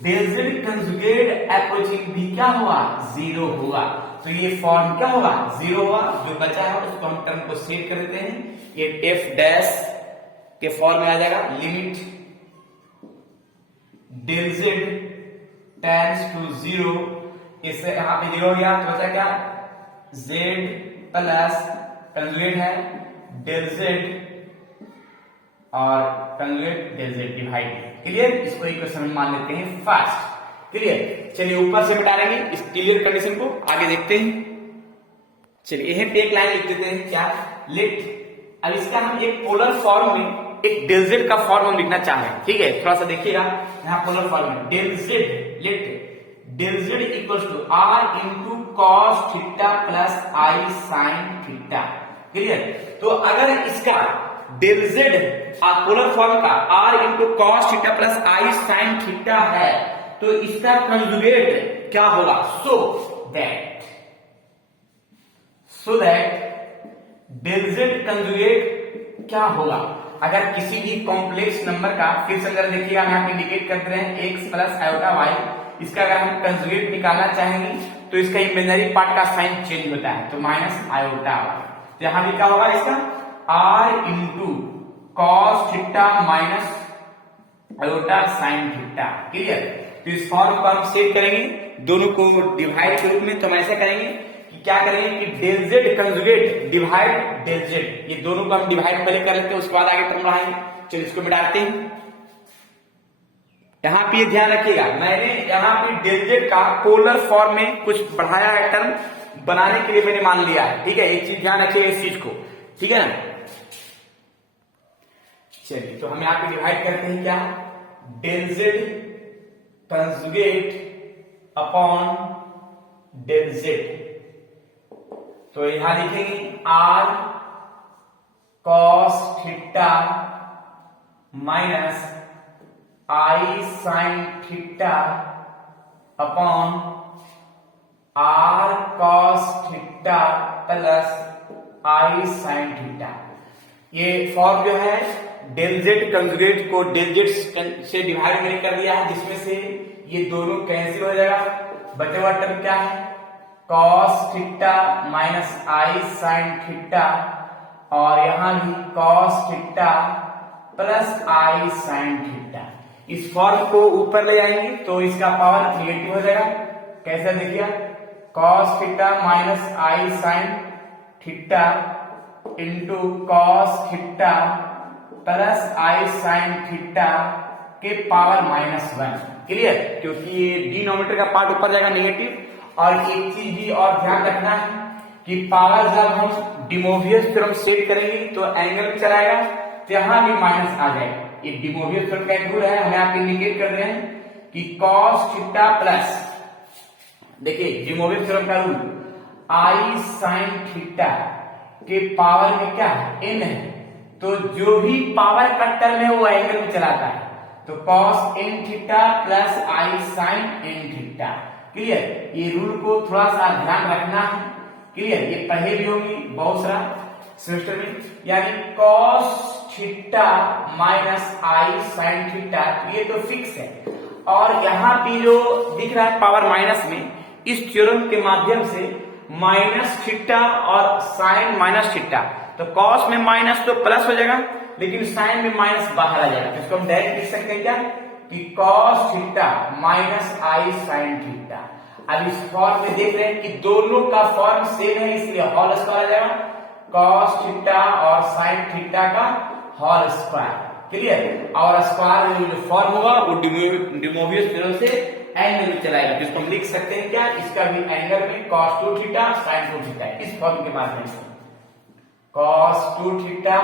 डेल जेड कंजुगेट अप्रोचिंग भी क्या हुआ, 0 हुआ। तो ये फॉर्म क्या होगा, 0 हुआ। जो बचा है उसको हम टर्म को सेट कर देते हैं, ये एफ डैश के फॉर्म में आ जाएगा, limit del Z tends to 0, इससे यहां पे 0 हो गया तो बचा क्या, जेड प्लस कंजुगेट है डेल जेड और conjugate del z divide. Clear, इसको इक्वेशन में मान लेते हैं फर्स्ट। क्लियर, चलिए ऊपर से मिटा लेंगे इस क्लियर कंडीशन को, आगे देखते हैं। चलिए यहां पे एक लाइन लिख देते हैं, क्या, लेट। अब इसका हम एक पोलर फॉर्म में एक डेल जेड का फॉर्म हम लिखना चाह रहे हैं, ठीक है। थोड़ा सा देखिएगा यहाँ पोलर फॉर्म में del z, let del z equals to r into cos theta plus i sine theta. Clear, तो अगर इसका डेल जेड पोलर फॉर्म का r into cos theta plus i sine theta है तो इसका कंजुगेट क्या होगा, so that del z conjugate क्या होगा। अगर किसी भी कॉम्प्लेक्स नंबर का, फिर से अगर देखिएगा हम यहाँ पे इंडिकेट करते हैं एक्स प्लस आयोटा वाई, इसका अगर हम कंजुगेट निकालना चाहेंगे तो इसका इमेजिनरी पार्ट का साइन चेंज होता है, तो माइनस आयोटा वाई। तो यहां भी क्या होगा, इसका r into cos theta minus iota sine theta. Clear, तो इस फॉर्म को हम सेट करेंगे दोनों को डिवाइड के रूप में। तो हम ऐसा करेंगे कि क्या करेंगे कि del z conjugate divide del Z, ये दोनों को हम डिवाइड पहले कर लेते हैं, उसके बाद आगे टर्म बढ़ाएंगे। चलिए इसको मिटाते हैं। यहां पे ध्यान रखिएगा, मैंने यहां पे डेल जेड का पोलर फॉर्म में कुछ बढ़ाया है, टर्म बनाने के लिए मैंने मान लिया है, ठीक है। एक चीज ध्यान रखिएगा इस चीज को, ठीक है ना। चलिए तो हम यहाँ पे डिवाइड करते हैं, क्या, del z conjugate upon del z. तो यहां लिखेंगे r cos theta minus i sine theta upon r cos theta plus i sine theta. ये फॉर्म जो है डेल जेड कंजुगेट को डेल जेड से डिवाइड मैंने कर दिया है, जिसमें से ये दोनों कैंसिल हो जाएगा। बचे हुआ टर्म क्या है, cos theta minus i sine theta, और यहां भी cos theta plus i sine theta. इस फॉर्म को ऊपर ले जाएंगे तो इसका पावर नेगेटिव हो जाएगा। कैसे देखिए, cos theta minus i sine theta into cos theta plus i sine theta के पावर -1। क्लियर, क्योंकि ये डिनोमिनेटर का पार्ट ऊपर जाएगा नेगेटिव। और एक चीज भी और ध्यान रखना है कि पावर जब हम डिमोवियस थ्योरम सेट करेंगे तो एंगल चलाएगा, तो यहां भी माइनस आ जाएगा। ये डिमोवियस थ्योरम का एक रूल है, हम यहाँ पे इंडिकेट कर रहे हैं कि कॉस थीटा प्लस, देखिए डिमोवियस थ्योरम का रूल, आई साइन थीटा के पावर में क्या है, n है, तो जो भी पावर का टर्म है वो एंगल में चलाता है। तो cos n theta plus i sign n theta. Clear, ये रूल को थोड़ा सा ध्यान रखना है। क्लियर, ये पढ़े भी होंगी बहुत सारा सेमेस्टर में, यानी cos theta minus i sine theta, ये तो फिक्स है। और यहाँ पे जो दिख रहा है पावर माइनस में, इस थ्योरम के माध्यम से माइनस थीटा और साइन माइनस थीटा, तो कॉस में माइनस तो प्लस हो जाएगा, लेकिन साइन में माइनस बाहर आ जाएगा। तो इसको हम डायरेक्ट लिख सकते हैं क्या, कि cos theta minus i sine theta. अब इस फॉर्म में देख रहे हैं कि दोनों का फॉर्म सेम है, इसलिए होल स्क्वायर आ जाएगा, कॉस थीटा और साइन थीटा का होल स्क्वायर। क्लियर, और स्क्वायर में जो फॉर्म होगा वो डिमोवियस थ्योरम से एंगल में चलाएगा, जिसको हम लिख सकते हैं क्या, इसका भी एंगल में cos 2 थीटा sin 2 थीटा। इस फॉर्म के माध्यम से cos 2 theta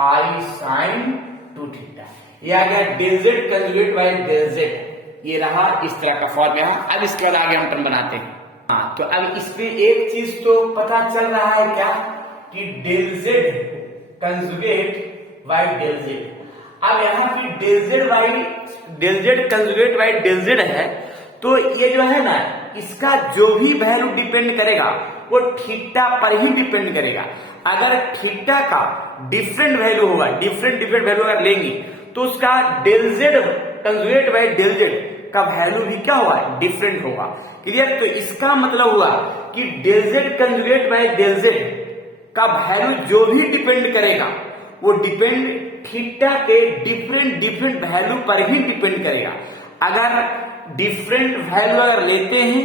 i sin 2 theta, ये आ गया del z conjugate by del Z. ये रहा इस तरह का फॉर्म यहाँ। अब इसके बाद आगे हम टर्म बनाते हैं। हाँ, तो अब इसमें एक चीज तो पता चल रहा है क्या, कि del z conjugate by del z. अब यहाँ पे del z conjugate by del z है, तो ये जो है ना, इसका जो भी वैल्यू डिपेंड करेगा वो थीटा पर ही डिपेंड करेगा। अगर थीटा का डिफरेंट वैल्यू होगा, डिफरेंट वैल्यू अगर लेंगे, तो उसका del z conjugate by del z का वैल्यू भी क्या होगा, डिफरेंट होगा। क्लियर? तो इसका मतलब हुआ कि del z conjugate by del z का वैल्यू जो भी डिपेंड करेगा वो डिपेंड थीटा के डिफरेंट वैल्यू पर ही डिपेंड करेगा। अगर डिफरेंट वैल्यू अगर लेते हैं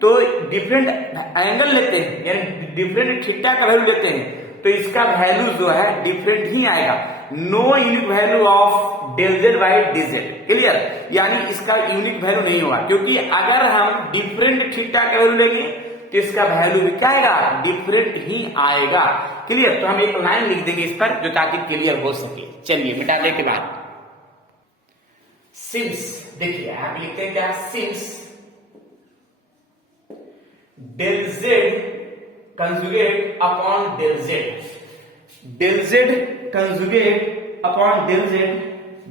तो डिफरेंट एंगल लेते हैं, यानी डिफरेंट थीटा का वैल्यू लेते हैं, तो इसका वैल्यू जो है डिफरेंट ही आएगा। No unique value of del z by d z. Clear? यानी इसका यूनिक वैल्यू नहीं होगा, क्योंकि अगर हम डिफरेंट थीटा का वैल्यू लेंगे तो इसका वैल्यू भी क्या आएगा, डिफरेंट ही आएगा। क्लियर? तो हम एक लाइन लिख देंगे इस पर, जो ताकि क्लियर हो सके। चलिए मिटाने के बाद सिंस, देखिए आप लिखते हैं क्या, since del z conjugate upon del z, del z conjugate upon del z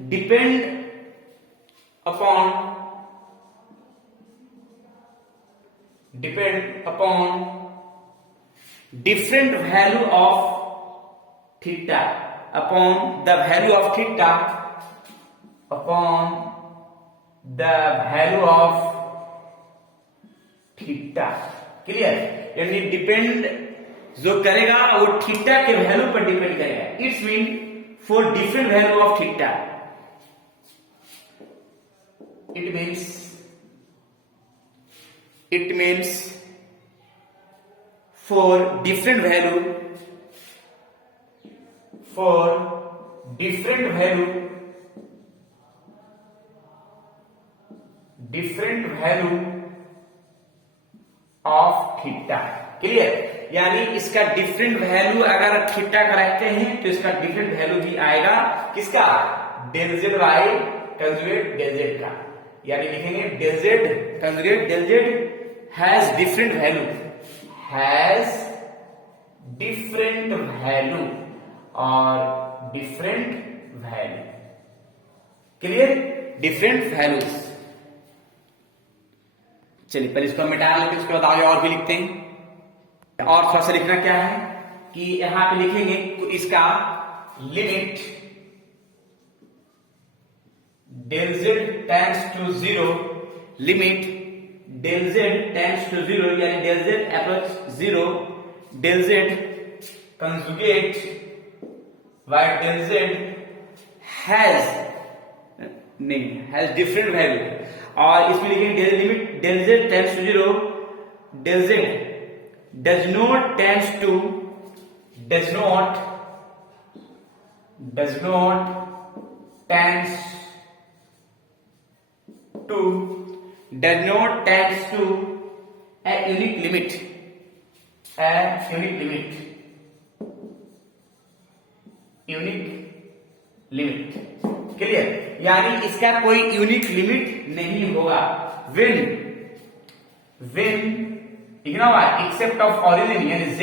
depend upon different value of theta upon the value of theta upon the value of theta। Clear? यानी depend जो करेगा वो theta के value पर depend करेगा। It's mean for different value of theta, it means for different value of theta। Clear? यानी इसका different value अगर थीटा का रखते हैं तो इसका डिफरेंट वैल्यू भी आएगा, किसका, del z by conjugate del z का। यानी लिखेंगे del z conjugate del z has different value और different value. Clear? Different values. चलिए पहले इसको मिटा लेते हैं, उसके बाद आगे और भी लिखते हैं। और थोड़ा सा लिखना क्या है कि यहां पे लिखेंगे तो इसका limit del Z tends to zero, limit del Z tends to zero, यानी del z approach zero, del z conjugate by del z has different value. और इसमें लिखेंगे limit del Z tends to zero, del z does not tends to tends to a unique limit, clear? यानी इसका कोई unique limit नहीं होगा। when लिखना हुआ एक्सेप्ट ऑफ ऑरिजिन, यानी z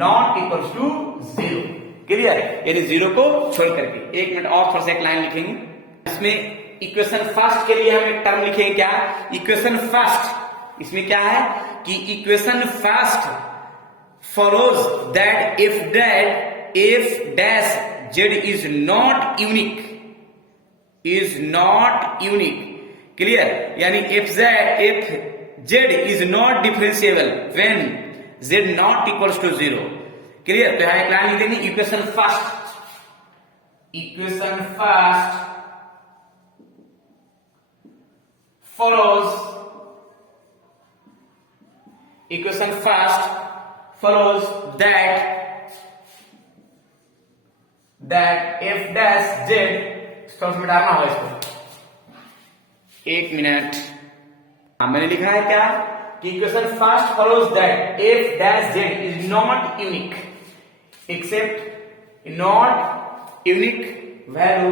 not equals to zero. Clear? यानी जीरो को छोड़ करके। एक मिनट और थोड़ा सा एक लाइन लिखेंगे। इसमें इक्वेशन फर्स्ट के लिए हम एक टर्म लिखेंगे, क्या, इक्वेशन फर्स्ट। इसमें क्या है कि equation first follows that if dash z is not unique, clear? यानी if z is not differentiable when z not equals to zero। Clear? तो यहां एक लाइन लिख देंगे, equation first follows that f dash z, इसको में डालना होगा इसको। एक मिनट, मैंने लिखा है क्या कि equation first follows that f dash z is not unique except not unique value.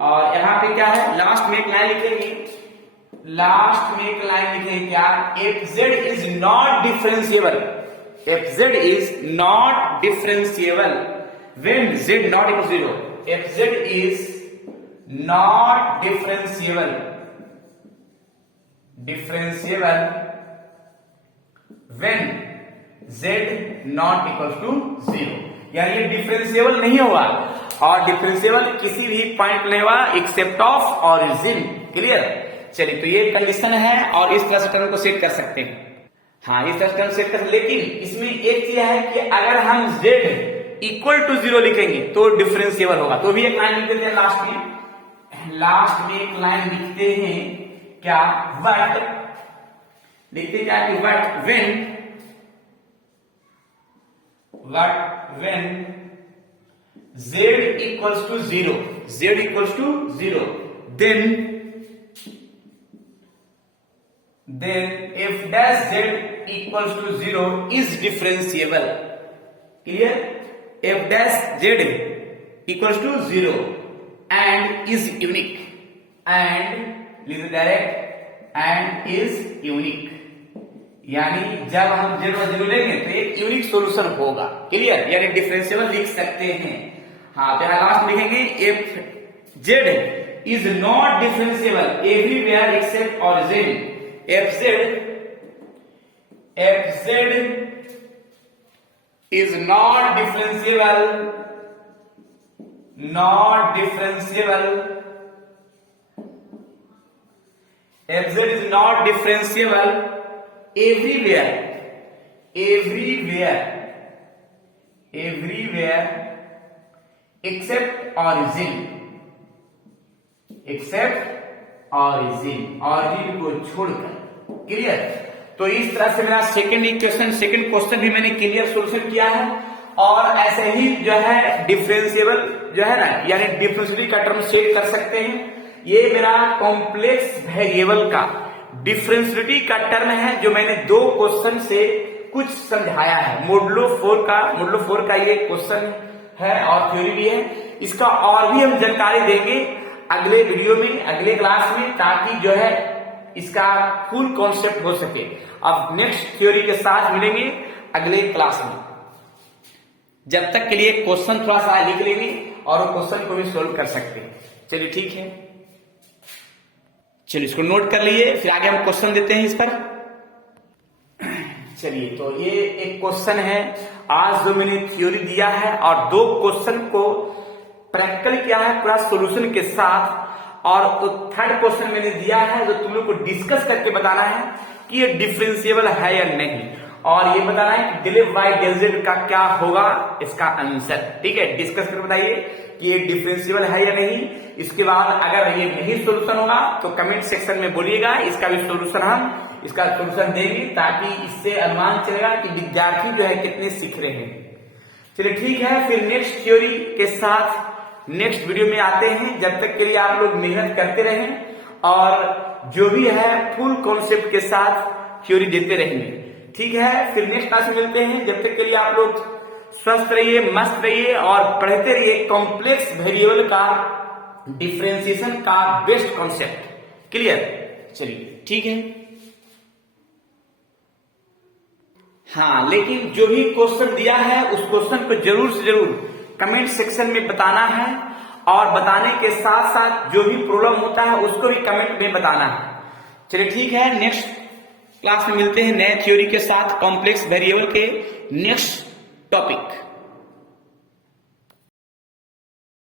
और यहां पे क्या है, लास्ट में एक लाइन लिखेंगे, क्या, f z is not differentiable when z not equal to zero, f z is not differentiable when z not equal to 0, यानी ये डिफरेंशिएबल नहीं होगा और डिफरेंशिएबल किसी भी पॉइंट नहीं होगा एक्सेप्ट ऑफ ऑरिजिन। क्लियर? चलिए, तो ये कंडीशन है और इस तरह से टर्म को सेट कर सकते हैं। हाँ, इस तरह से टर्म सेट कर, लेकिन इसमें एक चीज है कि अगर हम z इक्वल टू 0 लिखेंगे तो डिफरेंशिएबल होगा। तो भी एक लाइन लिख देते हैं लास्ट में एक लाइन लिखते हैं क्या, बट लिखते क्या कि but when z equals to 0, then f dash z equals to 0 is differentiable. Clear? F dash z equals to 0 and is unique, and leave it direct, and is unique, यानी जब हम 0 लेंगे तो एक यूनिक सॉल्यूशन होगा। Clear? यानी differentiable लिख सकते हैं। हाँ, तो यहां लास्ट लिखेंगे f z is not differentiable everywhere except origin। fz is not differentiable everywhere except origin को छोड़कर। क्लियर? तो इस तरह से मेरा सेकंड क्वेश्चन भी मैंने क्लियर सॉल्यूशन किया है। और ऐसे ही जो है डिफरेंशिएबल जो है ना, यानी डिफरेंशिएबिलिटी का टर्म सेट कर सकते हैं। ये मेरा कॉम्प्लेक्स वेरिएबल का डिफरेंशिएबिलिटी का टर्म है जो मैंने 2 क्वेश्चन से कुछ समझाया है। मॉडुलो 4 का ये क्वेश्चन है और थ्योरी भी है। इसका और भी हम जानकारी देंगे अगले वीडियो में, अगले क्लास में, ताकि जो है इसका फुल कॉन्सेप्ट हो सके। अब नेक्स्ट थ्योरी के साथ मिलेंगे अगले क्लास में। जब तक के लिए क्वेश्चन थोड़ा सा लिख लेंगे और वो क्वेश्चन को भी सोल्व कर सकते हैं। चलिए ठीक है, चलिए इसको नोट कर लिए, फिर आगे हम क्वेश्चन देते हैं इस पर। चलिए, तो ये एक क्वेश्चन है आज जो मैंने थ्योरी दिया है और 2 क्वेश्चन को प्रैक्टिकल किया है पूरा सॉल्यूशन के साथ। और तो थर्ड क्वेश्चन मैंने दिया है जो तुम लोग को डिस्कस करके बताना है कि ये डिफरेंशिएबल है या नहीं, और ये बताना है कि del f by del z का क्या होगा इसका आंसर। ठीक है, डिस्कस करके बताइए कि ये डिफरेंशिएबल है या नहीं। इसके बाद अगर ये नहीं सॉल्यूशन होगा तो कमेंट सेक्शन में बोलिएगा, इसका भी सॉल्यूशन हम इसका सॉल्यूशन देंगे, ताकि इससे अनुमान चलेगा कि विद्यार्थी जो है कितने सीख रहे हैं। चलिए ठीक है, फिर नेक्स्ट थ्योरी के साथ नेक्स्ट वीडियो में आते हैं। जब तक के लिए आप लोग मेहनत करते रहें और जो भी है फुल कॉन्सेप्ट के साथ थ्योरी देते रहेंगे। ठीक है, फिर नेक्स्ट क्लास में मिलते हैं। जब तक के लिए आप लोग स्वस्थ रहिए, मस्त रहिए और पढ़ते रहिए कॉम्प्लेक्स वेरिएबल का डिफरेंशिएशन का बेस्ट कॉन्सेप्ट। क्लियर? चलिए ठीक है। हाँ, लेकिन जो भी क्वेश्चन दिया है उस क्वेश्चन को जरूर से जरूर कमेंट सेक्शन में बताना है, और बताने के साथ साथ जो भी प्रॉब्लम होता है उसको भी कमेंट में बताना है। चलिए ठीक है, नेक्स्ट क्लास में मिलते हैं नए थ्योरी के साथ कॉम्प्लेक्स वेरिएबल के नेक्स्ट टॉपिक।